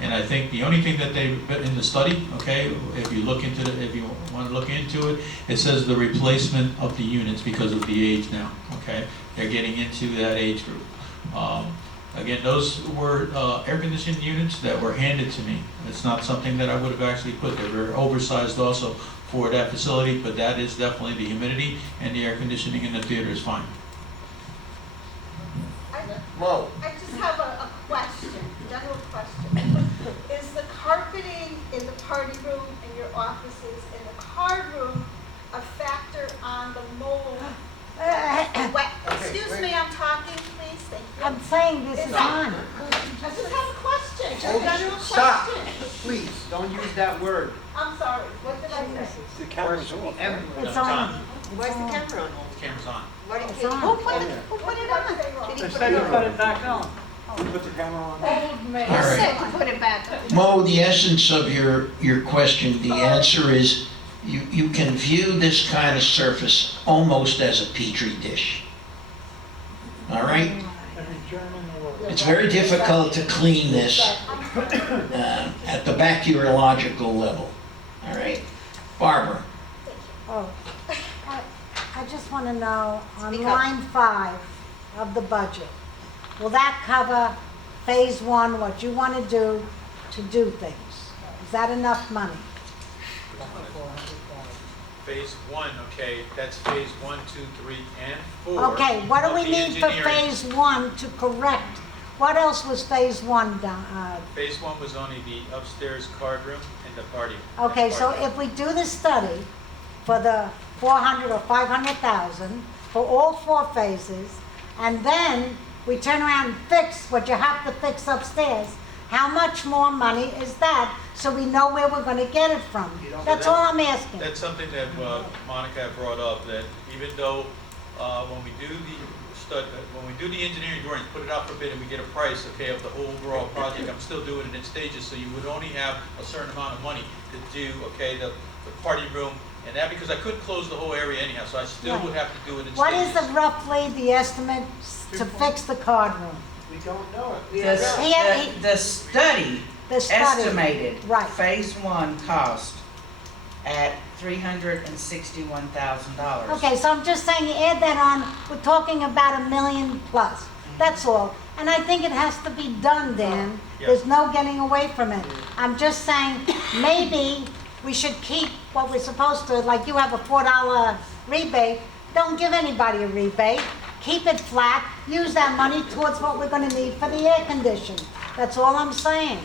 And I think the only thing that they, in the study, okay, if you look into if you want to look into it, it says the replacement of the units because of the age now, okay? They're getting into that age group. Again, those were air conditioning units that were handed to me. It's not something that I would have actually put there. They're oversized also for that facility, but that is definitely the humidity, and the air conditioning in the theater is fine. Mo. I just have a question, general question. Is the carpeting in the party room and your offices in the card room a factor on the mold? Excuse me, I'm talking, please, thank you. I'm saying this is on. I just have a question, just a general Stop, question. please, don't use that word. I'm sorry, what did I say? The camera's on. It's on. Where's the camera on? The camera's on. What did It's you? on. Who put it on? Did he They put said it to on? put it back on. Put the camera on. Old All right. said to put it back on. Mo, the essence of your question, the answer is you can view this kind of surface almost as a petri dish. All right? It's very difficult to clean this at the bacteriological level. All right? Barbara, Oh, I just want to know, on Speak up. line 5 of the budget, will that cover phase 1, what you want to do things? Is that enough money? Phase 1, okay, that's phase 1, 2, 3, and 4. Okay, what do of we the need for engineering. phase 1 to correct? What else was phase 1 done? Phase 1 was only the upstairs card room and the party. Okay, so party. if we do the study for the 400 or 500,000 for all 4 phases, and then we turn around and fix what you have to fix upstairs, how much more money is that, so we know where we're going to get it from? That's all I'm asking. That's something that Monica brought up, that even though when we do the engineering drawings, put it out for bid and we get a price, okay, of the whole overall project, I'm still doing it in stages, so you would only have a certain amount of money to do, okay, the party room and that, because I couldn't close the whole area anyhow, so I still would have to do it in What stages. is roughly the estimate to fix the card room? We don't know it. The study The study. estimated Right. phase 1 cost at $361,000. Okay, so I'm just saying, you add that on, we're talking about $1 million plus. That's all. And I think it has to be done, Dan. Yeah. There's no getting away from it. I'm just saying, maybe we should keep what we're supposed to, like you have a $4 rebate, don't give anybody a rebate. Keep it flat, use that money towards what we're gonna need for the air condition. That's all I'm saying.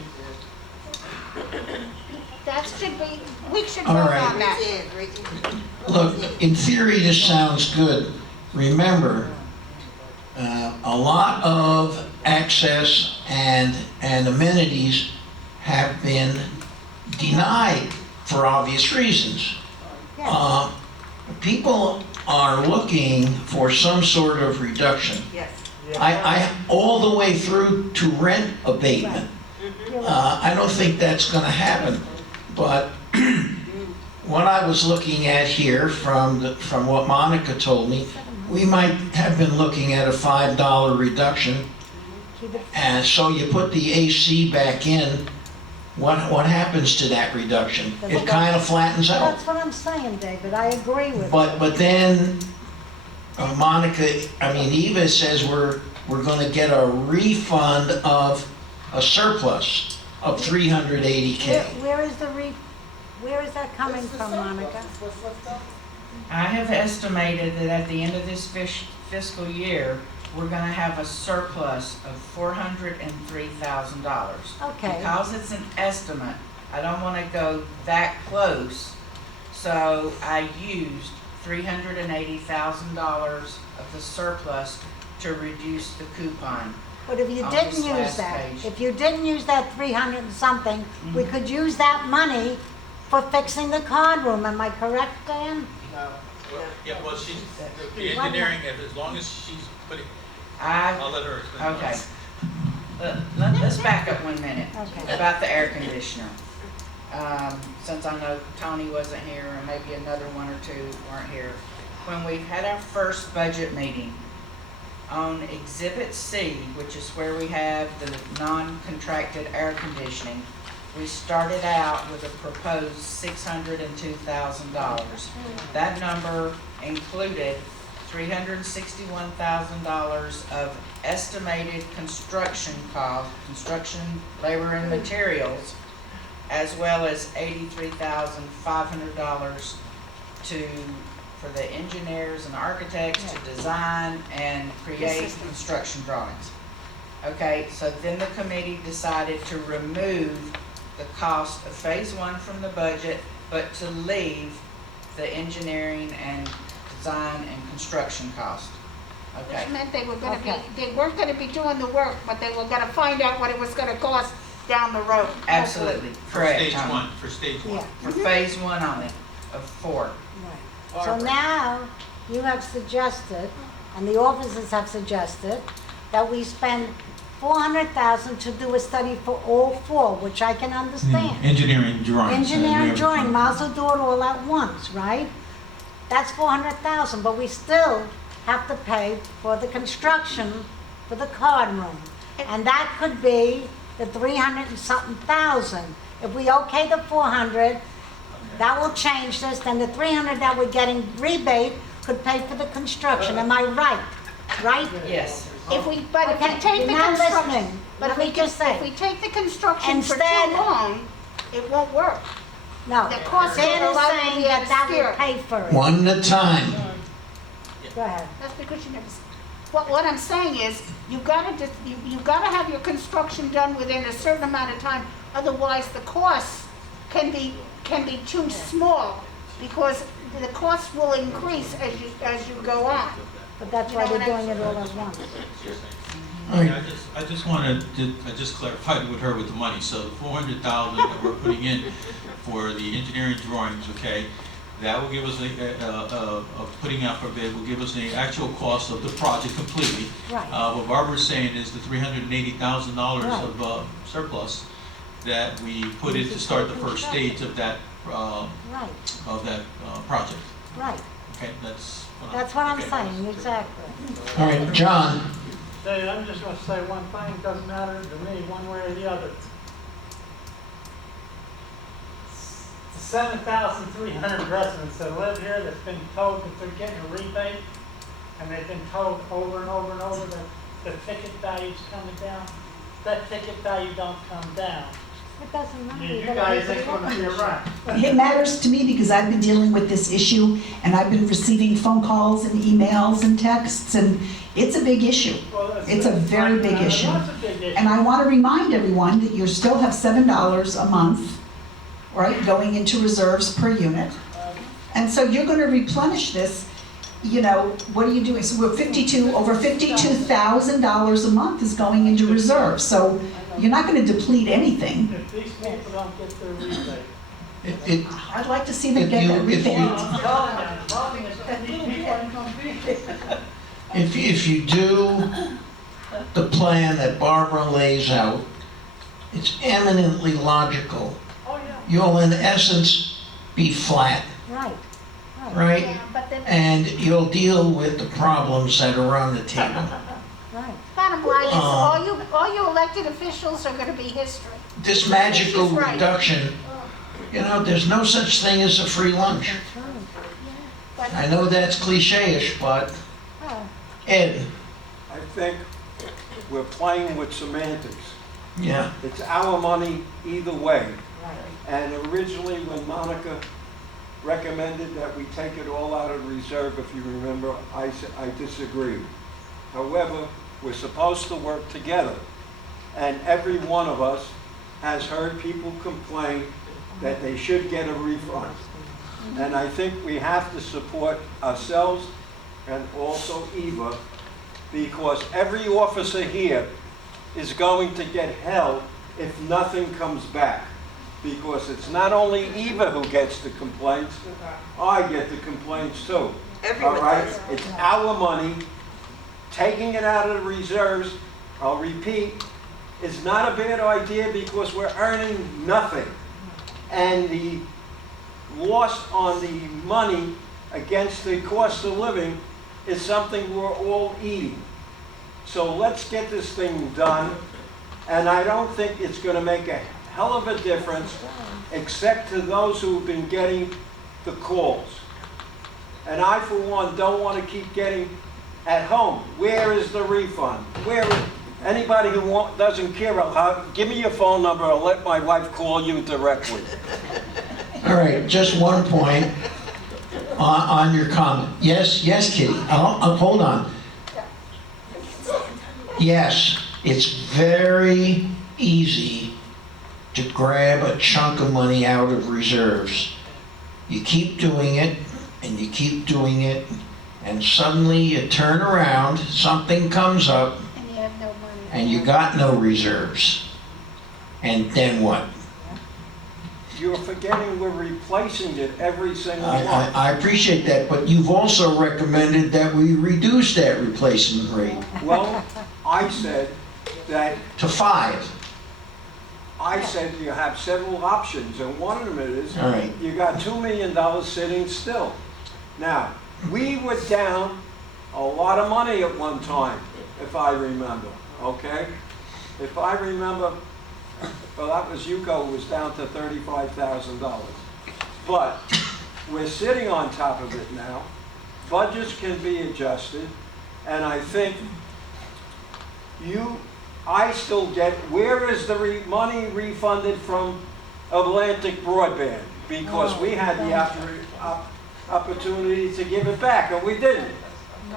That should be, we should All vote right. on that. look, in theory, this sounds good. Remember, a lot of access and amenities have been denied for obvious reasons. Yeah. People are looking for some sort of reduction. Yes. I all the way through to rent abatement. I don't think that's going to happen. But what I was looking at here from what Monica told me, we might have been looking at a $5 reduction. Keep it, And so you put the AC back in, what happens to that reduction? It kind of flattens out. that's what I'm saying, David, I agree with you. But then Eva says we're going to get a refund of a surplus of $380K. Where is that coming from, Monica? I have estimated that at the end of this fiscal year, we're gonna have a surplus of $403,000. Okay. Because it's an estimate, I don't wanna go that close, so I used $380,000 of the surplus to reduce the coupon. But if you On didn't this use last that, page. if you didn't use that 300 and something, we could use that money for fixing the card room, am I correct, Dan? Yeah, well, the engineering, as long as she's putting, I'll let her explain. Okay. Let's back up 1 minute Okay. about the air conditioner. Since I know Tony wasn't here and maybe another one or two weren't here. When we had our first budget meeting, on Exhibit C, which is where we have the non-contracted air conditioning, we started out with a proposed $602,000. That number included $361,000 of estimated construction cost, construction labor and materials, as well as $83,500 for the engineers and architects to design and create construction drawings. Okay, so then the committee decided to remove the cost of phase one from the budget, but to leave the engineering and design and construction cost. Okay, Which meant they were gonna Okay. they weren't gonna be doing the work, but they were gonna find out what it was gonna cost down the road. absolutely, For correct, stage Tommy. one, for stage one. Yeah, For phase one only, of 4. right. So now, you have suggested, and the officers have suggested, that we spend 400,000 to do a study for all 4, which I can understand. Engineering drawings. Engineering drawing, might as well do it all at once, right? That's 400,000, but we still have to pay for the construction for the card room. And that could be the 300 and something thousand. If we okay the 400, that will change this, then the 300 that we're getting rebate could pay for the construction, am I right? Right? Yes. If we take you're the not construction, listening. but Let if me we just say. if we take the construction for Instead- too long, it won't work. No, The cost Dan will is allow you saying to that that will steer. pay for it. One at a time. Go ahead. That's because you never. What I'm saying is, you gotta have your construction done within a certain amount of time. Otherwise, the costs can be too small, because the costs will increase as you go on. But that's why they're doing it all at once. I just wanted to, I just clarified with her with the money, so the 400,000 that we're putting in for the engineering drawings, okay, that will give us of putting out for bid, will give us the actual cost of the project completely. Right. What Barbara's saying is the $380,000 Right. of surplus that we put in to start the first stage of that, Right, project. right. Okay, that's That's what I'm okay. saying, exactly. All right, John, Say, I'm just gonna say one thing, it doesn't matter to me, one way or the other. 7,300 residents that live here that's been told that they're getting a rebate, and they've been told over and over and over that the ticket value's coming down. That ticket value don't come down. It doesn't matter. You gotta guys pay ain't for the gonna be air around. It matters to me because I've been dealing with this issue and I've been receiving phone calls and emails and texts, and it's a big issue. Well, It's a very big issue. It's a big issue. And I want to remind everyone that you still have $7 a month, right, going into reserves per unit. And so you're going to replenish this, you know, what are you doing? So we're over $52,000 a month is going into reserves. So you're not going to deplete anything. If these people don't get their rebate. I'd like to see them get that If rebate. I'm telling you, the problem is that these people ain't gonna be here. if you do the plan that Barbara lays out, it's eminently logical. Oh, yeah. You'll in essence be flat, Right, right, right? Yeah, but then, And you'll deal with the problems that are on the table. right. bottom line is, all you elected officials are gonna be history. This magical She's right. reduction, you know, there's no such thing as a free lunch. But I know that's cliche-ish, but Oh, Ed, I think we're playing with semantics. yeah, It's our money either way. right. And originally, when Monica recommended that we take it all out of reserve, if you remember, I disagreed. However, we're supposed to work together. And every one of us has heard people complain that they should get a refund. And I think we have to support ourselves and also Eva, because every officer here is going to get hell if nothing comes back. Because it's not only Eva who gets the complaints, I get the complaints too. All right? It's our money. Taking it out of the reserves, I'll repeat, is not a bad idea because we're earning nothing. And the loss on the money against the cost of living is something we're all eating. So let's get this thing done, and I don't think it's gonna make a hell of a difference, except to those who've been getting the calls. And I, for one, don't wanna keep getting at home, where is the refund? Anybody who doesn't care, give me your phone number, I'll let my wife call you directly. All right, just one point on your comment. Yes, Kitty, hold on. Yes, it's very easy to grab a chunk of money out of reserves. You keep doing it, and you keep doing it, and suddenly you turn around, something comes up, And you have no money. and you got no reserves. And then what? You're forgetting we're replacing it every single month. I appreciate that, but you've also recommended that we reduce that replacement rate Well, I said that, to 5. I said you have several options, and one of them is, All right. you got $2 million sitting still. Now, we were down a lot of money at one time, if I remember, okay? If I remember, well, that was UCO, was down to $35,000. But we're sitting on top of it now. Budgets can be adjusted, and I think I still get, where is the money refunded from Atlantic Broadband? Because we had the opportunity to give it back, and we didn't.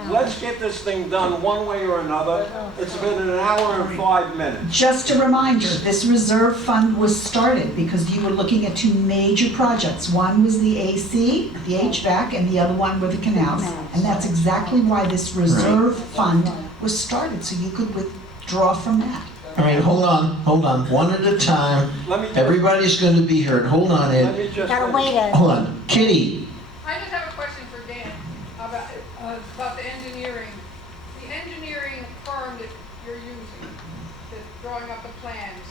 Let's get this thing done one way or another. It's been an hour and 5 minutes. Just a reminder, this reserve fund was started because you were looking at 2 major projects. One was the AC, the HVAC, and the other one were the canals. And that's exactly why this reserve fund was started, so you could withdraw from that. All right, hold on, one at a time. Let me just- Everybody's going to be heard. Hold on, Let Ed. me just Gotta finish. wait a, Hold on. Kitty, I just have a question for Dan about the engineering. The engineering firm that you're using, that's drawing up the plans,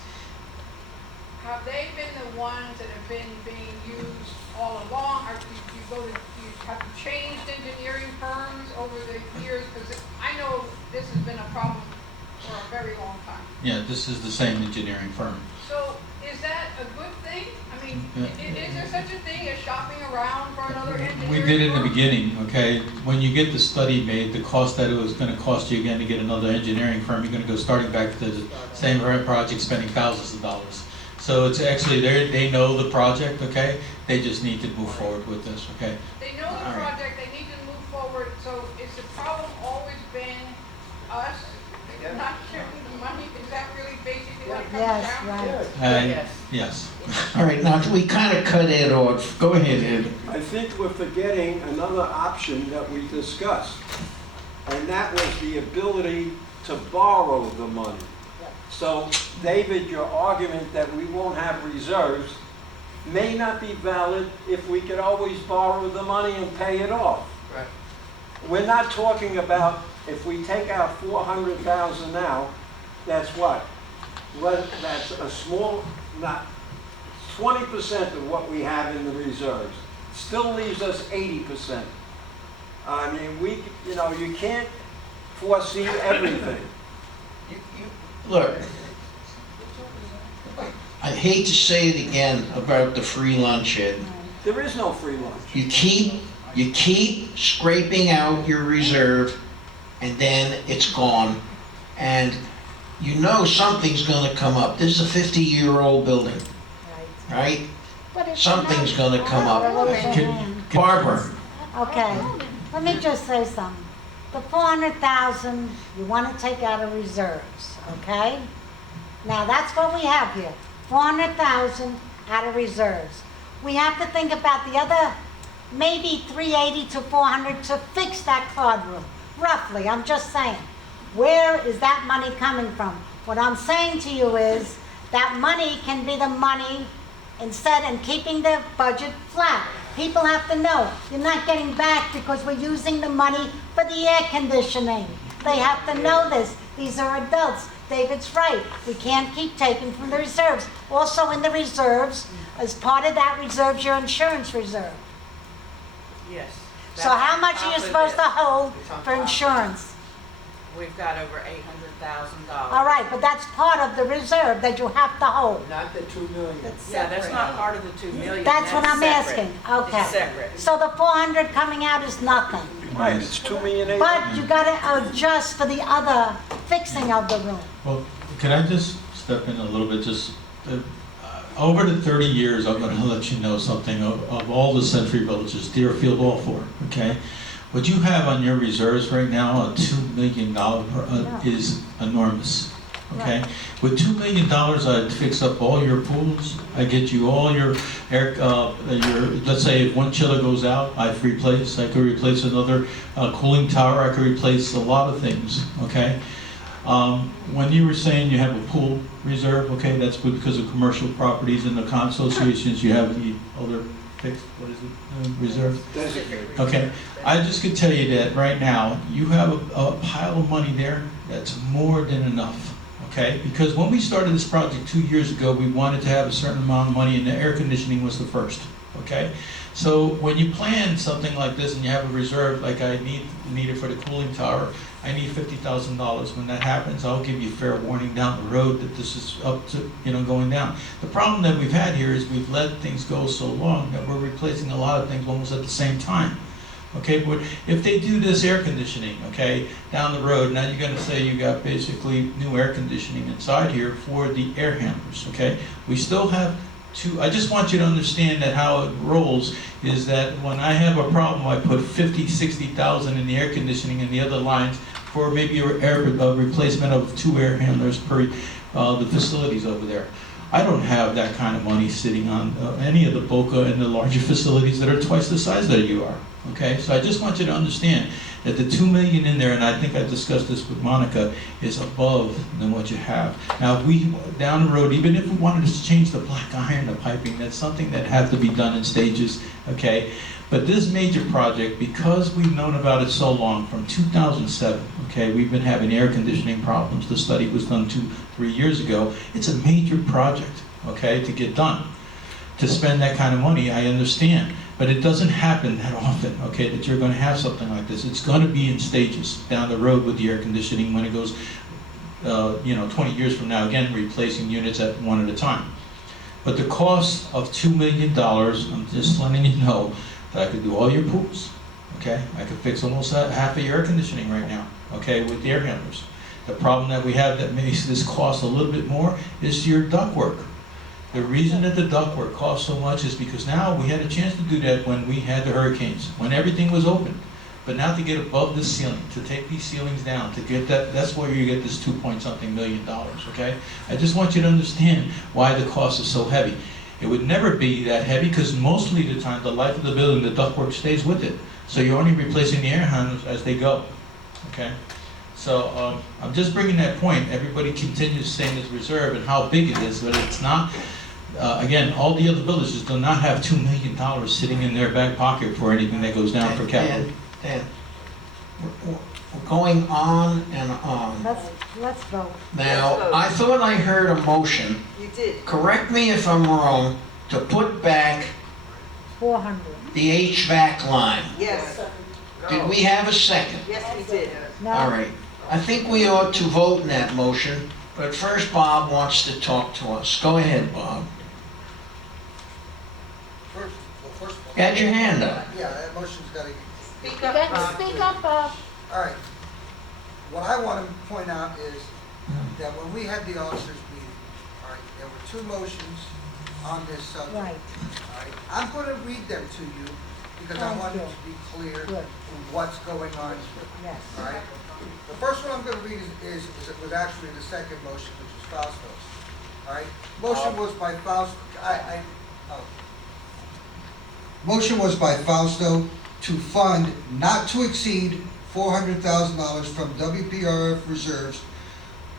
have they been the ones that have been being used all along? Or have you changed engineering firms over the years? Because I know this has been a problem for a very long time. Yeah, this is the same engineering firm. So is that a good thing? I mean, Yeah. is there such a thing as shopping around for another engineering We did it in the firm? beginning, okay? When you get the study made, the cost that it was gonna cost you again to get another engineering firm, you're gonna go starting back to the same project, spending thousands of dollars. So it's actually, they know the project, okay? They just need to move forward with this, okay? They know the All right. project, they need to move forward, so is the problem always been us not sharing the money? Is that really basically what it comes yes, down to? right. And, Yes. yes. all right, now we kind of cut Ed off. Go ahead, Ed. I think we're forgetting another option that we discussed, and that was the ability to borrow the money. So, David, your argument that we won't have reserves may not be valid if we could always borrow the money and pay it off. Right. We're not talking about, if we take out 400,000 now, that's what? That's a small, not 20% of what we have in the reserves. Still leaves us 80%. I mean, you can't foresee everything. Look, I hate to say it again about the free lunch, Ed. There is no free lunch. You keep scraping out your reserve, and then it's gone. And you know something's gonna come up. This is a 50-year-old building, right? But it's Something's not- gonna come up. Barbara, Okay, let me just say something. The 400,000, you want to take out of reserves, okay? Now, that's what we have here, 400,000 out of reserves. We have to think about the other, maybe 380 to 400 to fix that card room, roughly, I'm just saying. Where is that money coming from? What I'm saying to you is, that money can be the money instead and keeping the budget flat. People have to know, you're not getting back because we're using the money for the air conditioning. They have to know this. These are adults. David's right. We can't keep taking from the reserves. Also in the reserves, as part of that reserve's your insurance reserve. Yes. So how much are you supposed to hold for insurance? we've got over $800,000. All right, but that's part of the reserve that you have to hold. Not the 2 million. Yeah, that's not part of the 2 million. That's what I'm separate. asking, okay. It's separate. So the 400 coming out is nothing. Right, it's 2,800,000. But you gotta adjust for the other fixing of the room. Well, can I just step in a little bit, over the 30 years, I'm gonna let you know something of all the Century Villages, Deerfield, all four, okay? What you have on your reserves right now, a $2 million is enormous, okay? With $2 million, I'd fix up all your pools, I get you all your air, let's say if one chiller goes out, I could replace another cooling tower, I could replace a lot of things, okay? When you were saying you have a pool reserve, okay, that's because of commercial properties and the associations, you have the other fixed, what is it, reserve? Designated. Okay, I just could tell you that right now, you have a pile of money there that's more than enough, okay? Because when we started this project 2 years ago, we wanted to have a certain amount of money and the air conditioning was the first, okay? So when you plan something like this and you have a reserve, like I need it for the cooling tower, I need $50,000. When that happens, I'll give you fair warning down the road that this is up to, going down. The problem that we've had here is we've let things go so long that we're replacing a lot of things almost at the same time. Okay, but if they do this air conditioning, okay, down the road, now you're gonna say you got basically new air conditioning inside here for the air handlers, okay? We still have I just want you to understand that how it rolls is that when I have a problem, I put 50, 60,000 in the air conditioning and the other lines for maybe a replacement of 2 air handlers per the facilities over there. I don't have that kind of money sitting on any of the Boca and the larger facilities that are twice the size that you are. Okay, so I just want you to understand that the 2 million in there, and I think I discussed this with Monica, is above than what you have. Now, we, down the road, even if we wanted to change the black iron, the piping, that's something that had to be done in stages, okay? But this major project, because we've known about it so long, from 2007, okay, we've been having air conditioning problems. The study was done 2-3 years ago. It's a major project, okay, to get done. To spend that kind of money, I understand. But it doesn't happen that often, okay, that you're going to have something like this. It's going to be in stages down the road with the air conditioning when it goes, 20 years from now, again, replacing units at one at a time. But the cost of $2 million, I'm just letting you know that I could do all your pools, okay? I could fix almost half of your air conditioning right now, okay, with the air handlers. The problem that we have that makes this cost a little bit more is your ductwork. The reason that the ductwork costs so much is because now we had a chance to do that when we had the hurricanes, when everything was open. But now to get above the ceiling, to take these ceilings down, to get that's where you get this $2-point-something million, okay? I just want you to understand why the cost is so heavy. It would never be that heavy because mostly the time, the life of the building, the ductwork stays with it. So you're only replacing the air handlers as they go, okay? So I'm just bringing that point. Everybody continues saying it's reserve and how big it is, but it's not. Again, all the other villages do not have $2 million sitting in their back pocket for anything that goes down for capital. Dan, we're going on and on. Let's vote. Now, I thought I heard a motion, You did. correct me if I'm wrong, to put back 400. the HVAC line. Yes, Did we have a second? yes, we did. No? All right. I think we ought to vote in that motion, but first Bob wants to talk to us. Go ahead, Bob. First, Had your hand up. yeah, that motion's got to. Speak You up, got to Bob. speak up, Bob. All right. What I want to point out is that when we had the officers meeting, all right, there were 2 motions on this subject. Right. All right, I'm going to read them to you because I Thank want it you. to be clear Good. what's going on here. Yes. All right. The first one I'm going to read was actually the second motion, which is Fausto's. All right. Motion was by Fausto. Motion was by Fausto to fund not to exceed $400,000 from WPRF reserves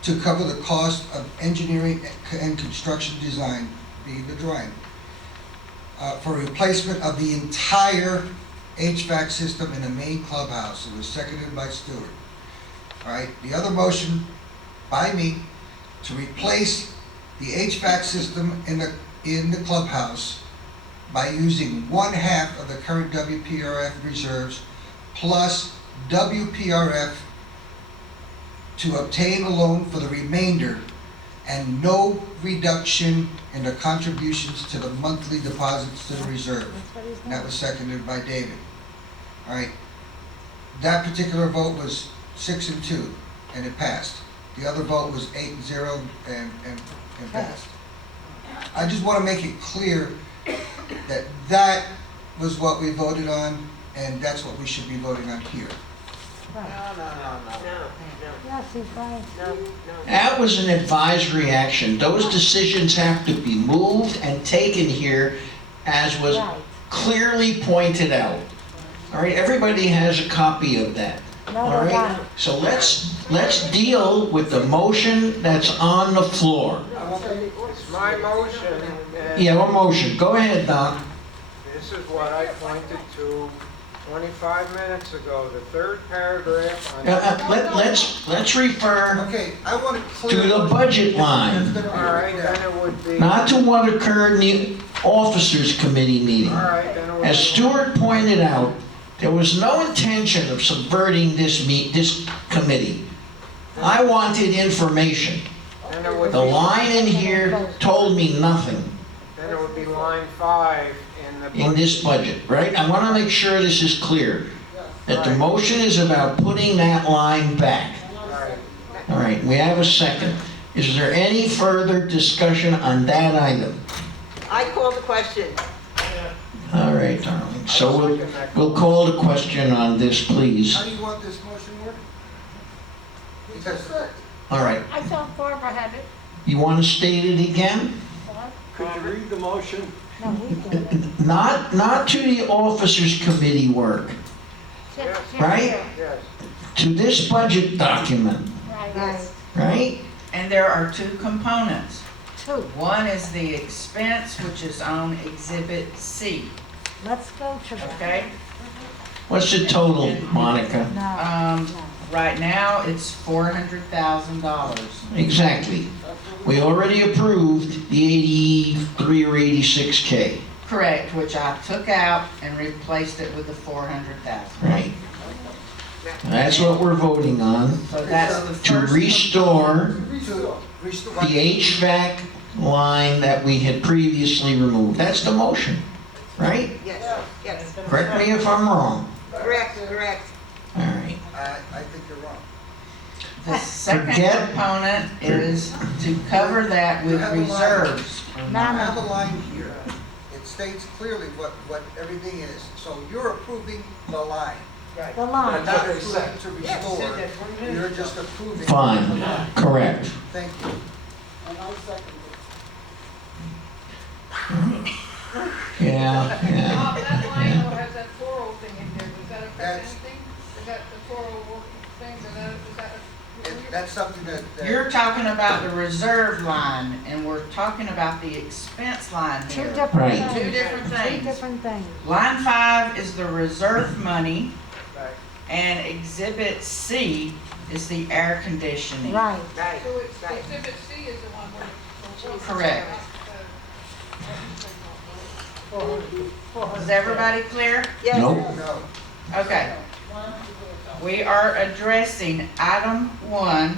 to cover the cost of engineering and construction design, being the drawing, for replacement of the entire HVAC system in the main clubhouse. It was seconded by Stewart. All right, the other motion by me to replace the HVAC system in the clubhouse by using 1/2 of the current WPRF reserves plus WPRF to obtain a loan for the remainder and no reduction in the contributions to the monthly deposits to the reserve. And that was seconded by David. All right. That particular vote was 6-2, and it passed. The other vote was 8-0 and passed. I just want to make it clear that that was what we voted on, and that's what we should be voting on here. Yes, he's right. That was an advisory action. Those decisions have to be moved and taken here, as was Right. clearly pointed out. All right, everybody has a copy of that. No, All they right, don't. so let's deal with the motion that's on the floor. It's my motion, and Yeah, what motion? Go ahead, Don. this is what I pointed to 25 minutes ago, the third paragraph on... Let's refer Okay, I want to to clear... the budget line, All right, then it would be... not to what occurred in the officers committee meeting. All right, then it would As be... Stuart pointed out, there was no intention of subverting this committee. I wanted information. Then it would The be... line in here told me nothing Then it would be line 5 in the... in this budget, right? I want to make sure this is clear, that the motion is about putting that line back. All right. All right, we have a second. Is there any further discussion on that item? I call the question. All right, darling, so we'll call the question on this, please. How do you want this motion worded? Because All right, I thought Barbara had it. you want to state it again? Could you read the motion? No, we did it. Not to the officers committee work, Yes. right? Yes. To this budget document, Right. right? And there are two components. Two. One is the expense, which is on Exhibit C, Let's go to that. okay? What's the total, Monica? No. Right now, it's $400,000. Exactly. We already approved the 83 or 86K, Correct, which I took out and replaced it with the 400,000. right? That's what we're voting on, So that's the to first. restore to restore... the HVAC line that we had previously removed. That's the motion, right? Yes, yes. Correct me if I'm wrong. Correct, correct. All right. I think you're wrong. The second Forget- component is to cover that with reserves. No, I have no. a line here. It states clearly what everything is. So you're approving the line. The line. Not approving to restore. You're just approving. Fine, correct. Thank you. Yeah, Bob, that line though has that 40 thing in there, does that affect That's- anything? Is that the 40 thing, is that? That's something that... You're talking about the reserve line, and we're talking about the expense line Two here. different Right. things. Two different Two things. different things. Line 5 is the reserve money, Right. and Exhibit C is the air conditioning. Right. Right, So it's, right. Exhibit C is the one where. Correct. Is everybody clear? Yes. Nope. No. Okay. We are addressing item 1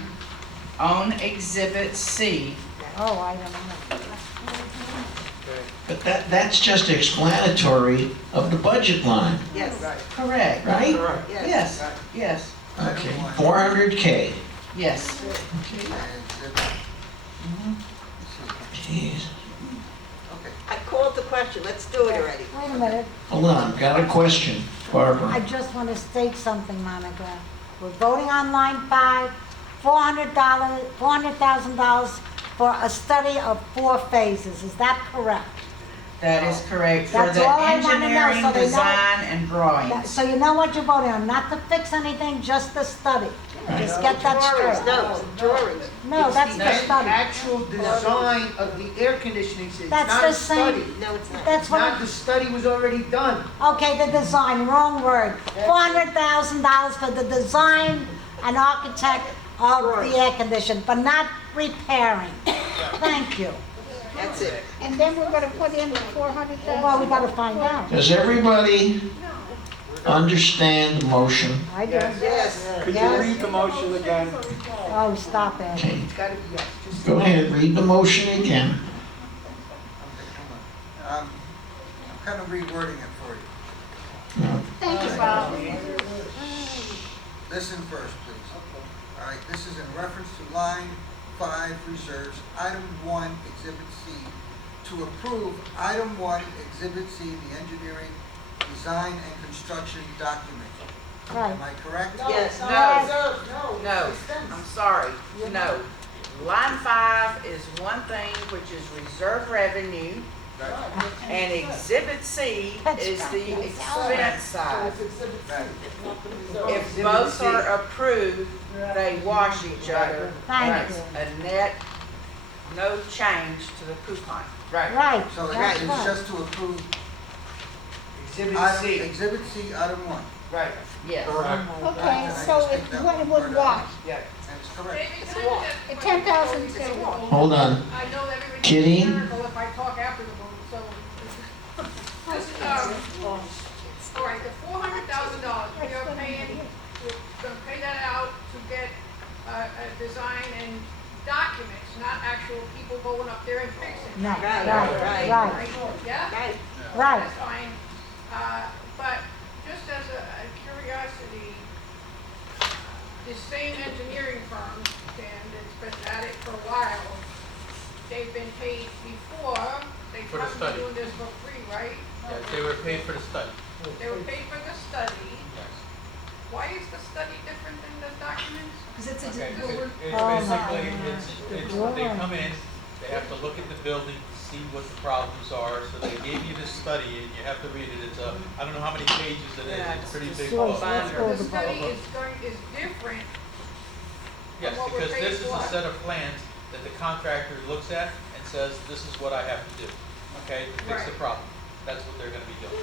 on Exhibit C. Oh, I don't know. But that's just explanatory of the budget line, Yes, Correct. right? Correct. Yes, yes, Okay, 400K. yes. Jeez. I called the question, let's do it already. Wait a minute. Hold on, got a question, I Barbara. just want to state something, Monica. We're voting on line 5, $400,000 for a study of 4 phases. Is that correct? That is correct for That's the all I wanna know, engineering, so they know- design, and drawings. So you know what you're voting on, not to fix anything, just the study. Just get that Drawings, straight. no, drawings. No, that's the study. actual design of the air conditioning system. That's not the a study. same. No, it's not. That's what, Not the study was already done. okay, the design, wrong word. $400,000 for the design and architect of the air condition, but not repairing. Thank you. That's it. And then we're gonna put in the 400,000. Well, we gotta find out. Does everybody understand the motion? I do. Yes. Could you read the motion again? Oh, stop it. Okay, It's gotta be yes. Just- go ahead, read the motion again. I'm kind of rewording it for you. No. Thank you, Bob. Listen first, please. All right, this is in reference to line 5 reserves, item 1, exhibit C, to approve item 1, exhibit C, the engineering, design, and construction document. Right. Am I correct? Yes. No, I'm sorry, no. Line 5 is one thing, which is reserve revenue, and Exhibit C is the expense side. If both are approved, they wash each other. Thank It's you. a net, no change to the coupon. Right, So that's it's right. just to approve Exhibit item, C. exhibit C, item 1. Right. Yes. Okay, so it would wash. Yeah. That's correct. David, can I just ask a 10,000 question? is a walk. Hold on. I know that everybody's Kitty? hysterical if I talk after the vote, so. This, all right, the $400,000, we are paying, we're gonna pay that out to get, a design and documents, not actual people going up there and fixing. No, Right, right, right. right, Yeah? Right. right. That's fine. But just as a curiosity, the same engineering firm, and it's been at it for a while, they've been paid before, they For the haven't study. been doing this for free, right? Yes, they were paid for the study. They were paid for the study. Yes. Why is the study different than the documents? Okay, it's Oh, basically, my it's, they come in, they have to look at the building, see what the problems are, so they gave you this study, and you have to read it, it's I don't know how many pages it is, it's pretty big. So book. let's go The to study vote. is different. Yes, what we're because paying this is a for. set of plans that the contractor looks at and says, this is what I have to do, okay, to fix the Right. problem. That's what they're gonna be doing.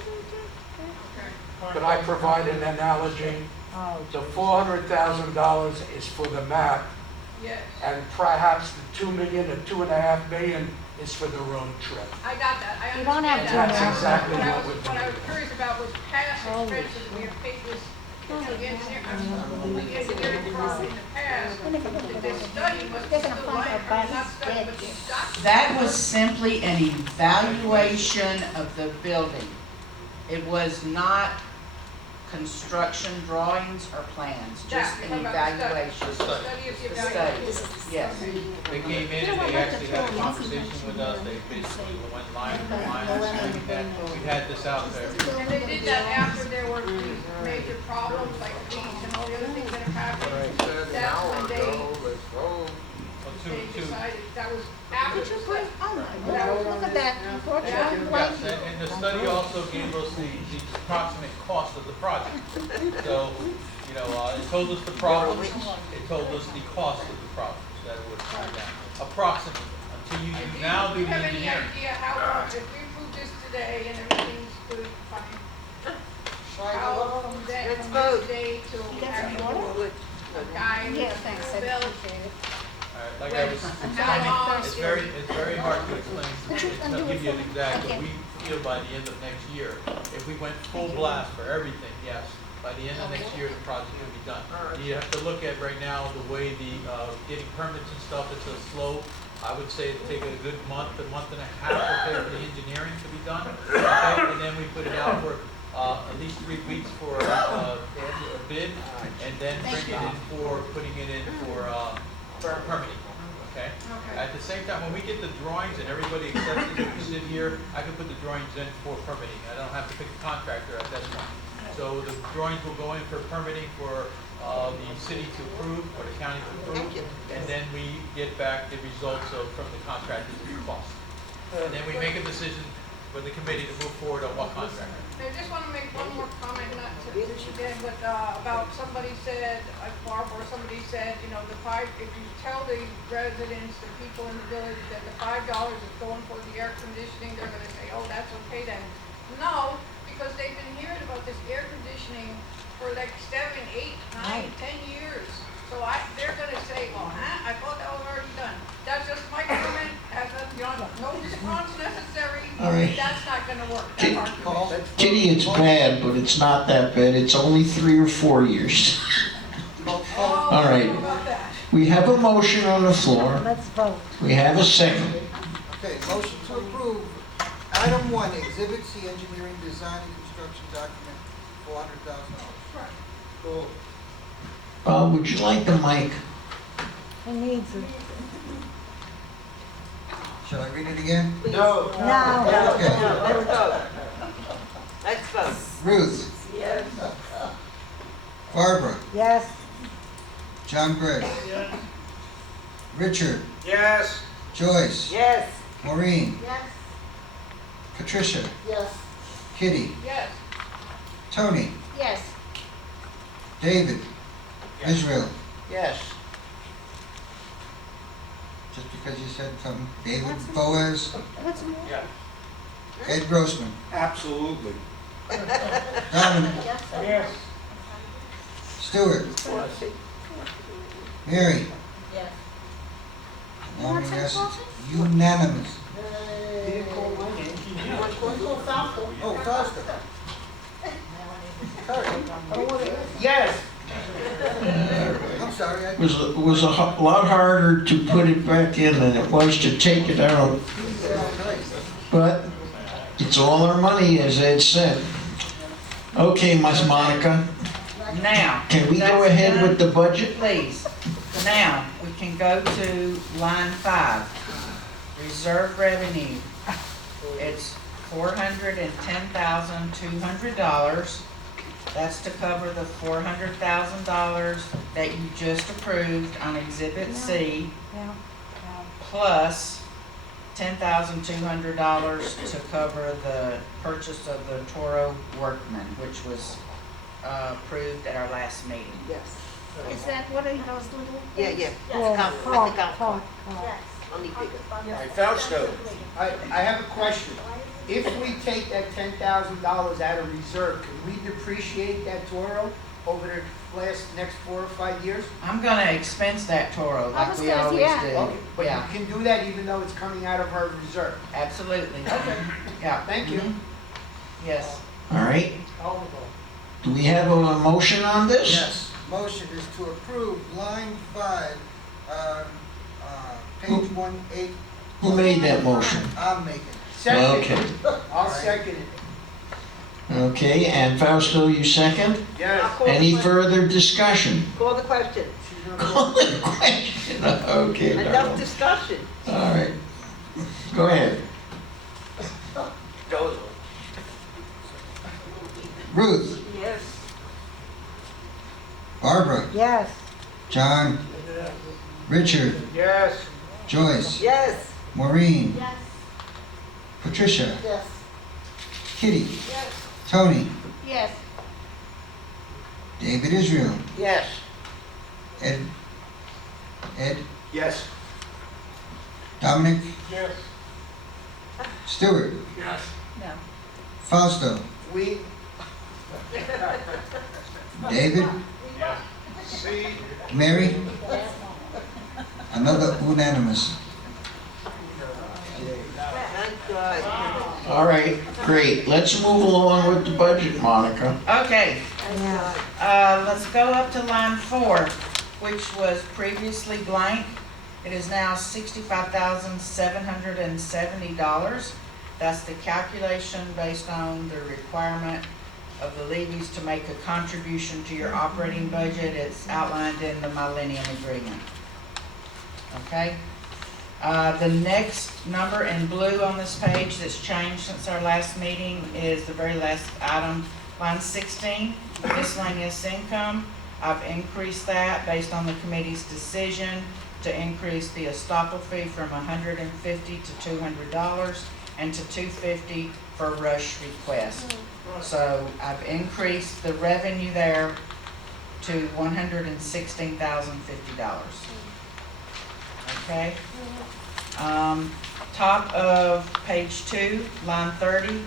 Okay. Could I provide an analogy? Oh, The $400,000 is for the map, Yes. and perhaps the 2 million or 2.5 million is for the road trip. I got that, I You don't have understand that. to That's exactly What I what was- we're What I was doing. curious about was past expenses, we have paid this, the engineering firm in the past, that this study was They're still gonna find lying, our or bodies not study, dead. but these documents. That was simply an evaluation of the building. It was not construction drawings or plans, just Yeah, an you're talking about the evaluation. The study of the The study, evaluation. yes. They came in and they actually had a conversation with us, they basically went line for line, explaining that we had this out there. And they did that after there were these major problems, like leaks and all the other things that have happened. That's when they decided, that was after the study. Oh, my God, look at that. You brought your own Yes, blanket. and the study also gave us the approximate cost of the project. So, you know, it told us the problems, it told us the cost of the problems that it would come down, approximately, until you And now do do you the have any engineering. idea how long, if we approve this today and everything's good, fine, how from that, Let's from vote. this day till You got some actual water? guy Yeah, thanks, I bill? appreciate it. All right, like I was How long? explaining, it's very hard to explain, to give you an exact, but we feel by the end of next year, if we went full blast for everything, yes, by the end of next year, the project will be done. You have to look at right now, the way the, getting permits and stuff, it's a slow, I would say it'd take a good month and a half okay, for the engineering to be done, okay? And then we put it out for, at least 3 weeks for, a bid, and then bring it in for, putting it in for permitting, okay? Okay. At the same time, when we get the drawings and everybody accepts it, if we sit here, I can put the drawings in for permitting. I don't have to pick a contractor at that point. So the drawings will go in for permitting for the city to approve, or the county to approve. And then we get back the results from the contractor's cost. And then we make a decision for the committee to move forward on what contractor. I just want to make one more comment, not to again, but about somebody said, Barb, or somebody said, you know, if you tell the residents, the people in the village, that the $5 is going for the air conditioning, they're gonna say, oh, that's okay then. No, because they've been hearing about this air conditioning for like 7, 8, 9, 10 years. So they're gonna say, well, I thought that was already done. That's just my comment, no response necessary. All right. That's not gonna work. Kitty, That part. Kitty, it's bad, but it's not that bad. It's only 3 or 4 years. Oh, All right. how about that? We have a motion on the floor. Let's vote. We have a second. Okay, motion to approve. Item 1, Exhibit C, engineering, design, and construction document, $400,000. Cool. Would you like the mic? Who needs it? Shall I read it again? No. No. Okay. Let's vote. Let's vote. Ruth, Yes. Barbara, Yes. John Gray, Richard, Yes. Joyce, Yes. Maureen, Yes. Patricia, Yes. Kitty, Yes. Tony, Yes. David, Israel. Yes. Just because you said something. David Boaz, What's more? Ed Grossman, Absolutely. Donovan, Yes. Yes. Stewart, Mary. Yes. One yes, it's unanimous. Oh, Fausto. Sorry. Yes. I'm sorry. It was a lot harder to put it back in than it was to take it out. But it's all our money, as Ed said. Okay, Miss Monica, Now. can we go that's ahead done. with the budget? Please. Now, we can go to line 5, reserve revenue. It's $410,200. That's to cover the $400,000 that you just approved on Exhibit C, Yeah. plus $10,200 to cover the purchase of the Toro Workman, which was approved at our last meeting. Yes. Is that what are those little? Yeah, yeah. Yeah. Come, Talk, come. talk. Yes. Only bigger. Hey, Fausto, I have a question. If we take that $10,000 out of reserve, can we depreciate that Toro over the next 4 or 5 years? I'm gonna expense that Toro I like was we gonna- always yeah. do. Okay, but Yeah, you can do that even though it's coming out of our reserve. absolutely. Okay. Yeah. Thank you. Mhm. Yes. All right, Call the vote. do we have a motion on this? Yes, motion is to approve line 5, page 18. Who made that motion? I'm making it. Second. Okay. I'll second it. Okay, and Fausto, you second? Yes. Any further discussion? Call the question. Call the question. Okay, Enough Darrell. discussion. All right. Go ahead. Ruth, Yes. Barbara, Yes. John, Richard, Yes. Joyce, Yes. Maureen, Yes. Patricia, Yes. Kitty, Yes. Tony, Yes. David Israel, Yes. Ed, Yes. Dominic, Yes. Stewart, Yes. No. Fausto, We, David, see, Mary, another unanimous. Thank God. All right, great. Let's move along with the budget, Monica. Okay, Yeah. let's go up to line 4, which was previously blank. It is now $65,770. That's the calculation based on the requirement of the levies to make a contribution to your operating budget. It's outlined in the Millennium Agreement. Okay? The next number in blue on this page that's changed since our last meeting is the very last item, line 16, miscellaneous income. I've increased that based on the committee's decision to increase the estoppel fee from $150 to $200 and to $250 for rush request. So I've increased the revenue there to $116,050. Okay? Top of page 2, line 30,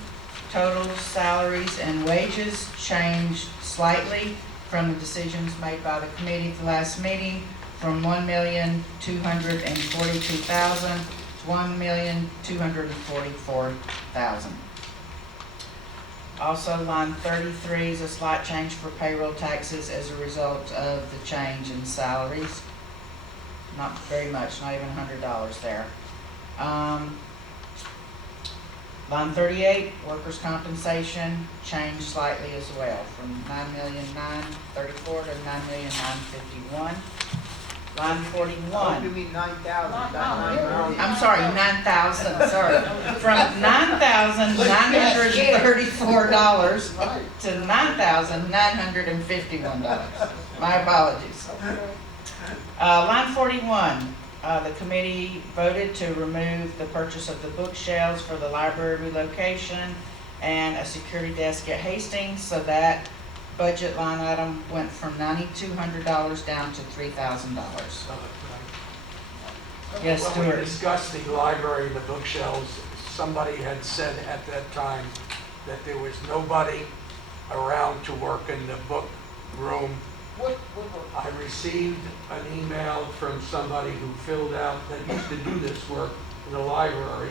total salaries and wages changed slightly from the decisions made by the committee at the last meeting, from $1,242,000 to $1,244,000. Also, line 33 is a slight change for payroll taxes as a result of the change in salaries. not very much, not even $100 there. Line 38, workers' compensation, changed slightly as well, from 9,934 to 9,951. Line 41. You mean 9,000, not 9,000. I'm sorry, 9,000, sorry. From $9,934 to $9,951. My apologies. Line 41, the committee voted to remove the purchase of the bookshelves for the library relocation and a security desk at Hastings, so that budget line item went from $9,200 down to $3,000. Yes, When we Stuart. discussed the library, the bookshelves, somebody had said at that time that there was nobody around to work in the book room. I received an email from somebody who filled out, that used to do this work in the library.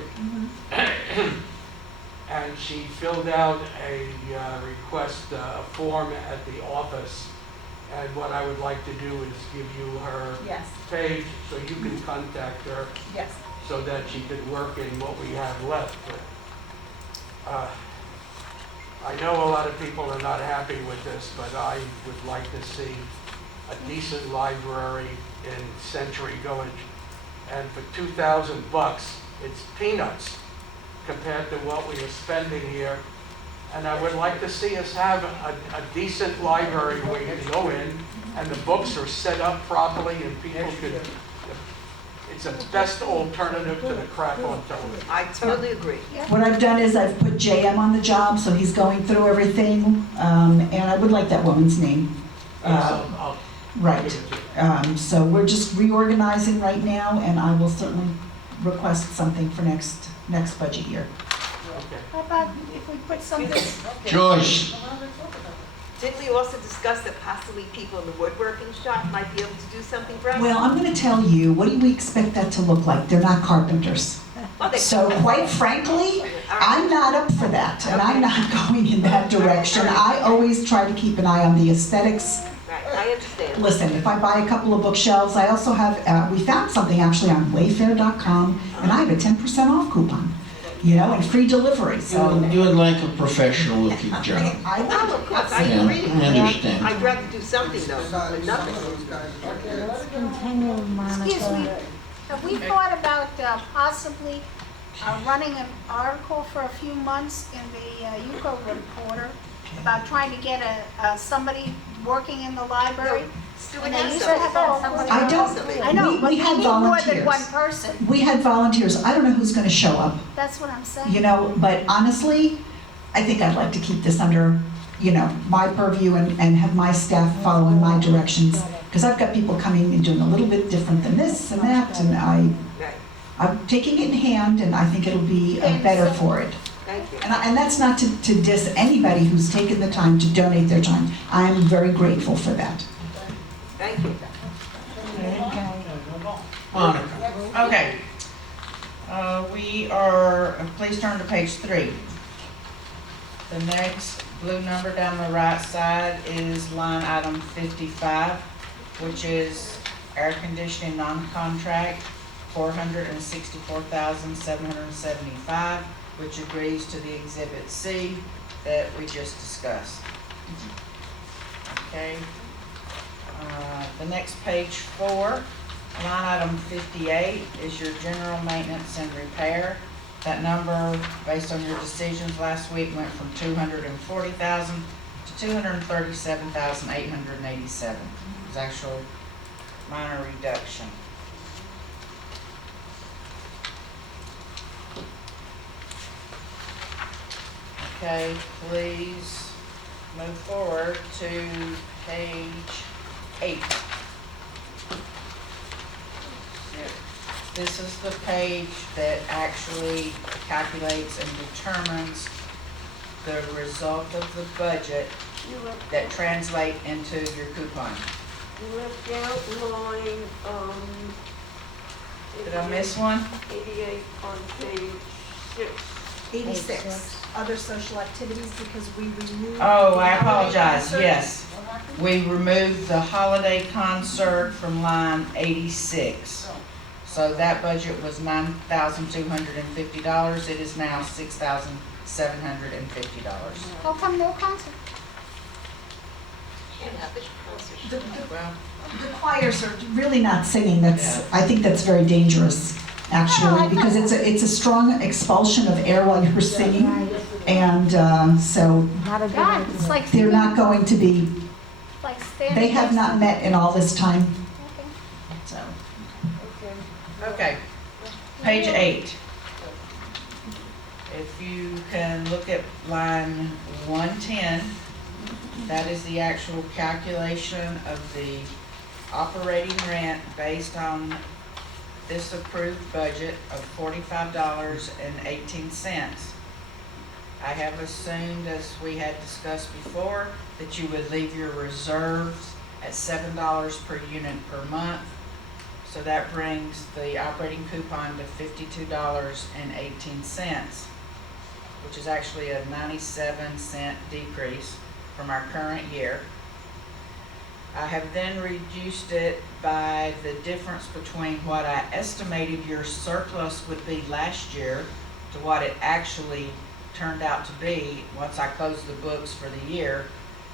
And she filled out a request, a form at the office. And what I would like to do is give you her Yes. page so you can contact her Yes. so that she could work in what we have left. But, I know a lot of people are not happy with this, but I would like to see a decent library in Century Village. And for $2,000, it's peanuts compared to what we are spending here. And I would like to see us have a decent library where you can go in and the books are set up properly and people could, it's a best alternative to the crap on television. I totally agree. What I've done is I've put JM on the job, so he's going through everything, and I would like that woman's name. I'll Right. give it to you. So we're just reorganizing right now, and I will certainly request something for next budget year. Okay. How about if we put something, Joyce, Didn't we also discuss that possibly people in the woodworking shop might be able to do something for us? Well, I'm gonna tell you, what do we expect that to look like? They're not carpenters. Well, they- So quite frankly, I'm not up for that, and I'm not going in that direction. I always try to keep an eye on the aesthetics. Right, I understand. Listen, if I buy a couple of bookshelves, I also have, we found something actually on Wayfair.com, and I have a 10% off coupon, and free delivery, so. you would like a professional looking job. I No, of course, I Yeah, agree. I understand. I'd rather do something though, than nothing. Continue, excuse me, Monica. have we thought about possibly running an article for a few months in the UCO Reporter about trying to get somebody working in the library? Stuart And they has used to have a whole- somebody. I don't- I know, We but we had need more than volunteers. one person. We had volunteers. I don't know who's gonna show up. That's what I'm saying. But honestly, I think I'd like to keep this under, my purview and have my staff following my directions. Because I've got people coming and doing a little bit different than this and that, and Right, I'm taking it in hand, and I think it'll be better for it. thank you. And that's not to diss anybody who's taken the time to donate their time. I'm very grateful for that. Thank you. Monica, Okay. We are, please turn to page 3. The next blue number down the right side is line item 55, which is air conditioning non-contract, $464,775, which agrees to the Exhibit C that we just discussed. Okay. The next page 4, line item 58 is your general maintenance and repair. That number, based on your decisions last week, went from $240,000 to $237,887. It was actual minor reduction. Okay, please move forward to page 8. This is the page that actually calculates and determines the result of the budget that translate into your coupon. You left out line, Did I miss one? 88 on page 6. 86, other social activities, because we renewed. Oh, the I hourly apologize, concert. yes. we removed the holiday concert from line 86. So that budget was $9,250. It is now $6,750. How come no concert? Well, The choirs are really not singing, I think that's very dangerous, actually, because it's a strong expulsion of air while you're singing, and so Not a good God, idea. it's like, they're not going to be, like standing. they have not met in all this time, Okay. so. okay, page 8. If you can look at line 110, that is the actual calculation of the operating rent based on this approved budget of $45.18. I have assumed, as we had discussed before, that you would leave your reserves at $7 per unit per month. So that brings the operating coupon to $52.18, which is actually a 97-cent decrease from our current year. I have then reduced it by the difference between what I estimated your surplus would be last year to what it actually turned out to be once I closed the books for the year.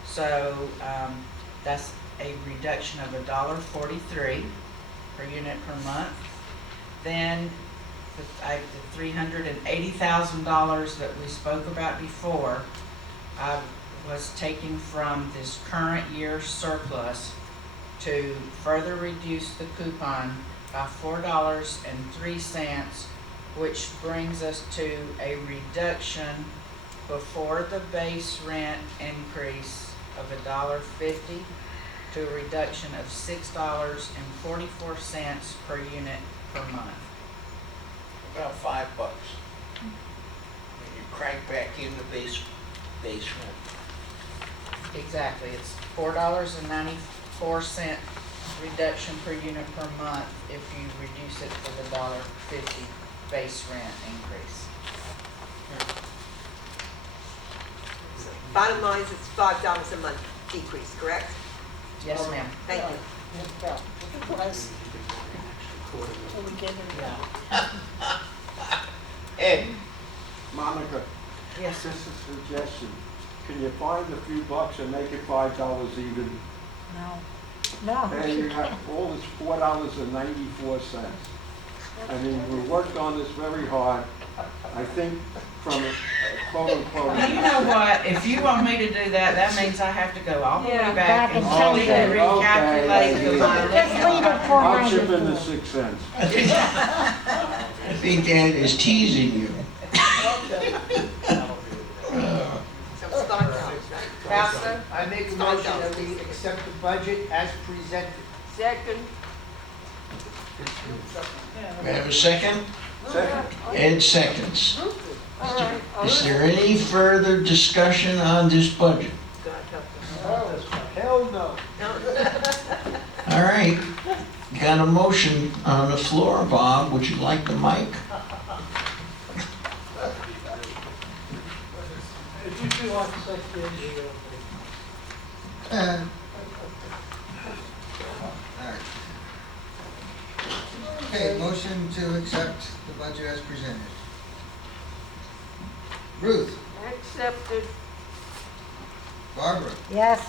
So that's a reduction of $1.43 per unit per month. Then the $380,000 that we spoke about before, I was taking from this current year's surplus to further reduce the coupon by $4.03, which brings us to a reduction before the base rent increase of $1.50 to a reduction of $6.44 per unit per month. About $5. When you crank back in the base rent. Exactly, it's $4.94 reduction per unit per month if you reduce it for the $1.50 base rent increase. Bottom line is it's $5 a month decrease, correct? Yes, ma'am. Thank you. Ed? Monica, Yes. just a suggestion. Can you find a few bucks and make it $5 even? No. And you have all this $4.94. I mean, we worked on this very hard. I think from a quote unquote. You know what, if you want me to do that, that means I have to go all the way back Back and and completely change it. recalculate the Just leave it for I'll chip in the 94. 6 cents. I think Ed is teasing you. So it's $5, right? Fausto? I make a motion that we accept the budget as presented. Second. We have a second? Second. Ed seconds. Is there any further discussion on this budget? God help us. Hell no. All right, got a motion on the floor. Bob, would you like the mic? If you two want to say the NGO, All right. Okay, motion to accept the budget as presented. Ruth, Accepted. Barbara, Yes.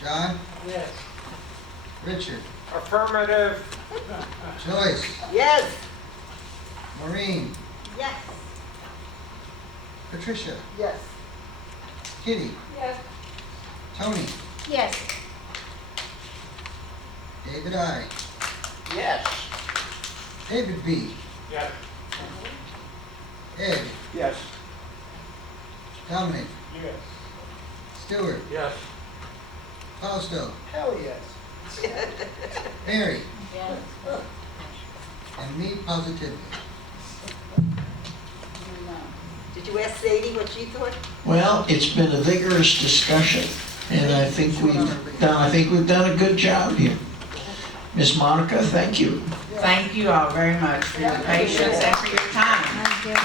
John, yes. Richard, Affirmative. Joyce, Yes. Maureen, Yes. Patricia, Yes. Kitty, Yes. Tony, Yes. David I, Yes. David B, Yes. Ed, Yes. Dominic, Yes. Stewart, Yes. Fausto, Hell yes. Mary, and me positively. Did you ask Sadie what she thought? Well, it's been a vigorous discussion, and I think we've done a good job here. Miss Monica, thank you. Thank you all very much for your patience and for your time. Thank you.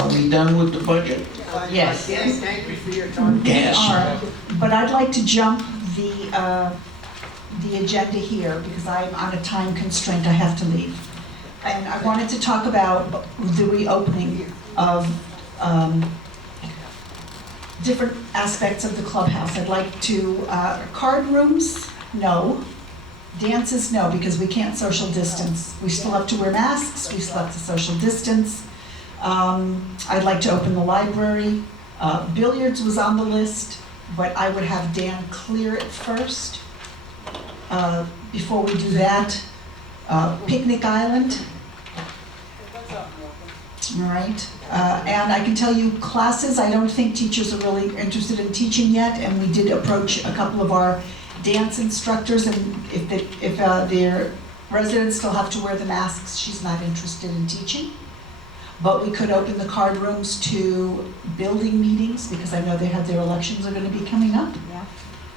Are we done with the budget? No. Yes. Yes, thank you for your time. Gas. All right, but I'd like to jump the agenda here because I'm on a time constraint, I have to leave. And I wanted to talk about the reopening of different aspects of the clubhouse. I'd like to, card rooms, no. Dances, no, because we can't social distance. We still have to wear masks, we still have to social distance. I'd like to open the library. Billiards was on the list, but I would have Dan clear it first. Before we do that, Picnic Island. All right, and I can tell you classes, I don't think teachers are really interested in teaching yet, and we did approach a couple of our dance instructors, and if their residents still have to wear the masks, she's not interested in teaching. But we could open the card rooms to building meetings, because I know they have their elections are gonna be coming up. Yeah.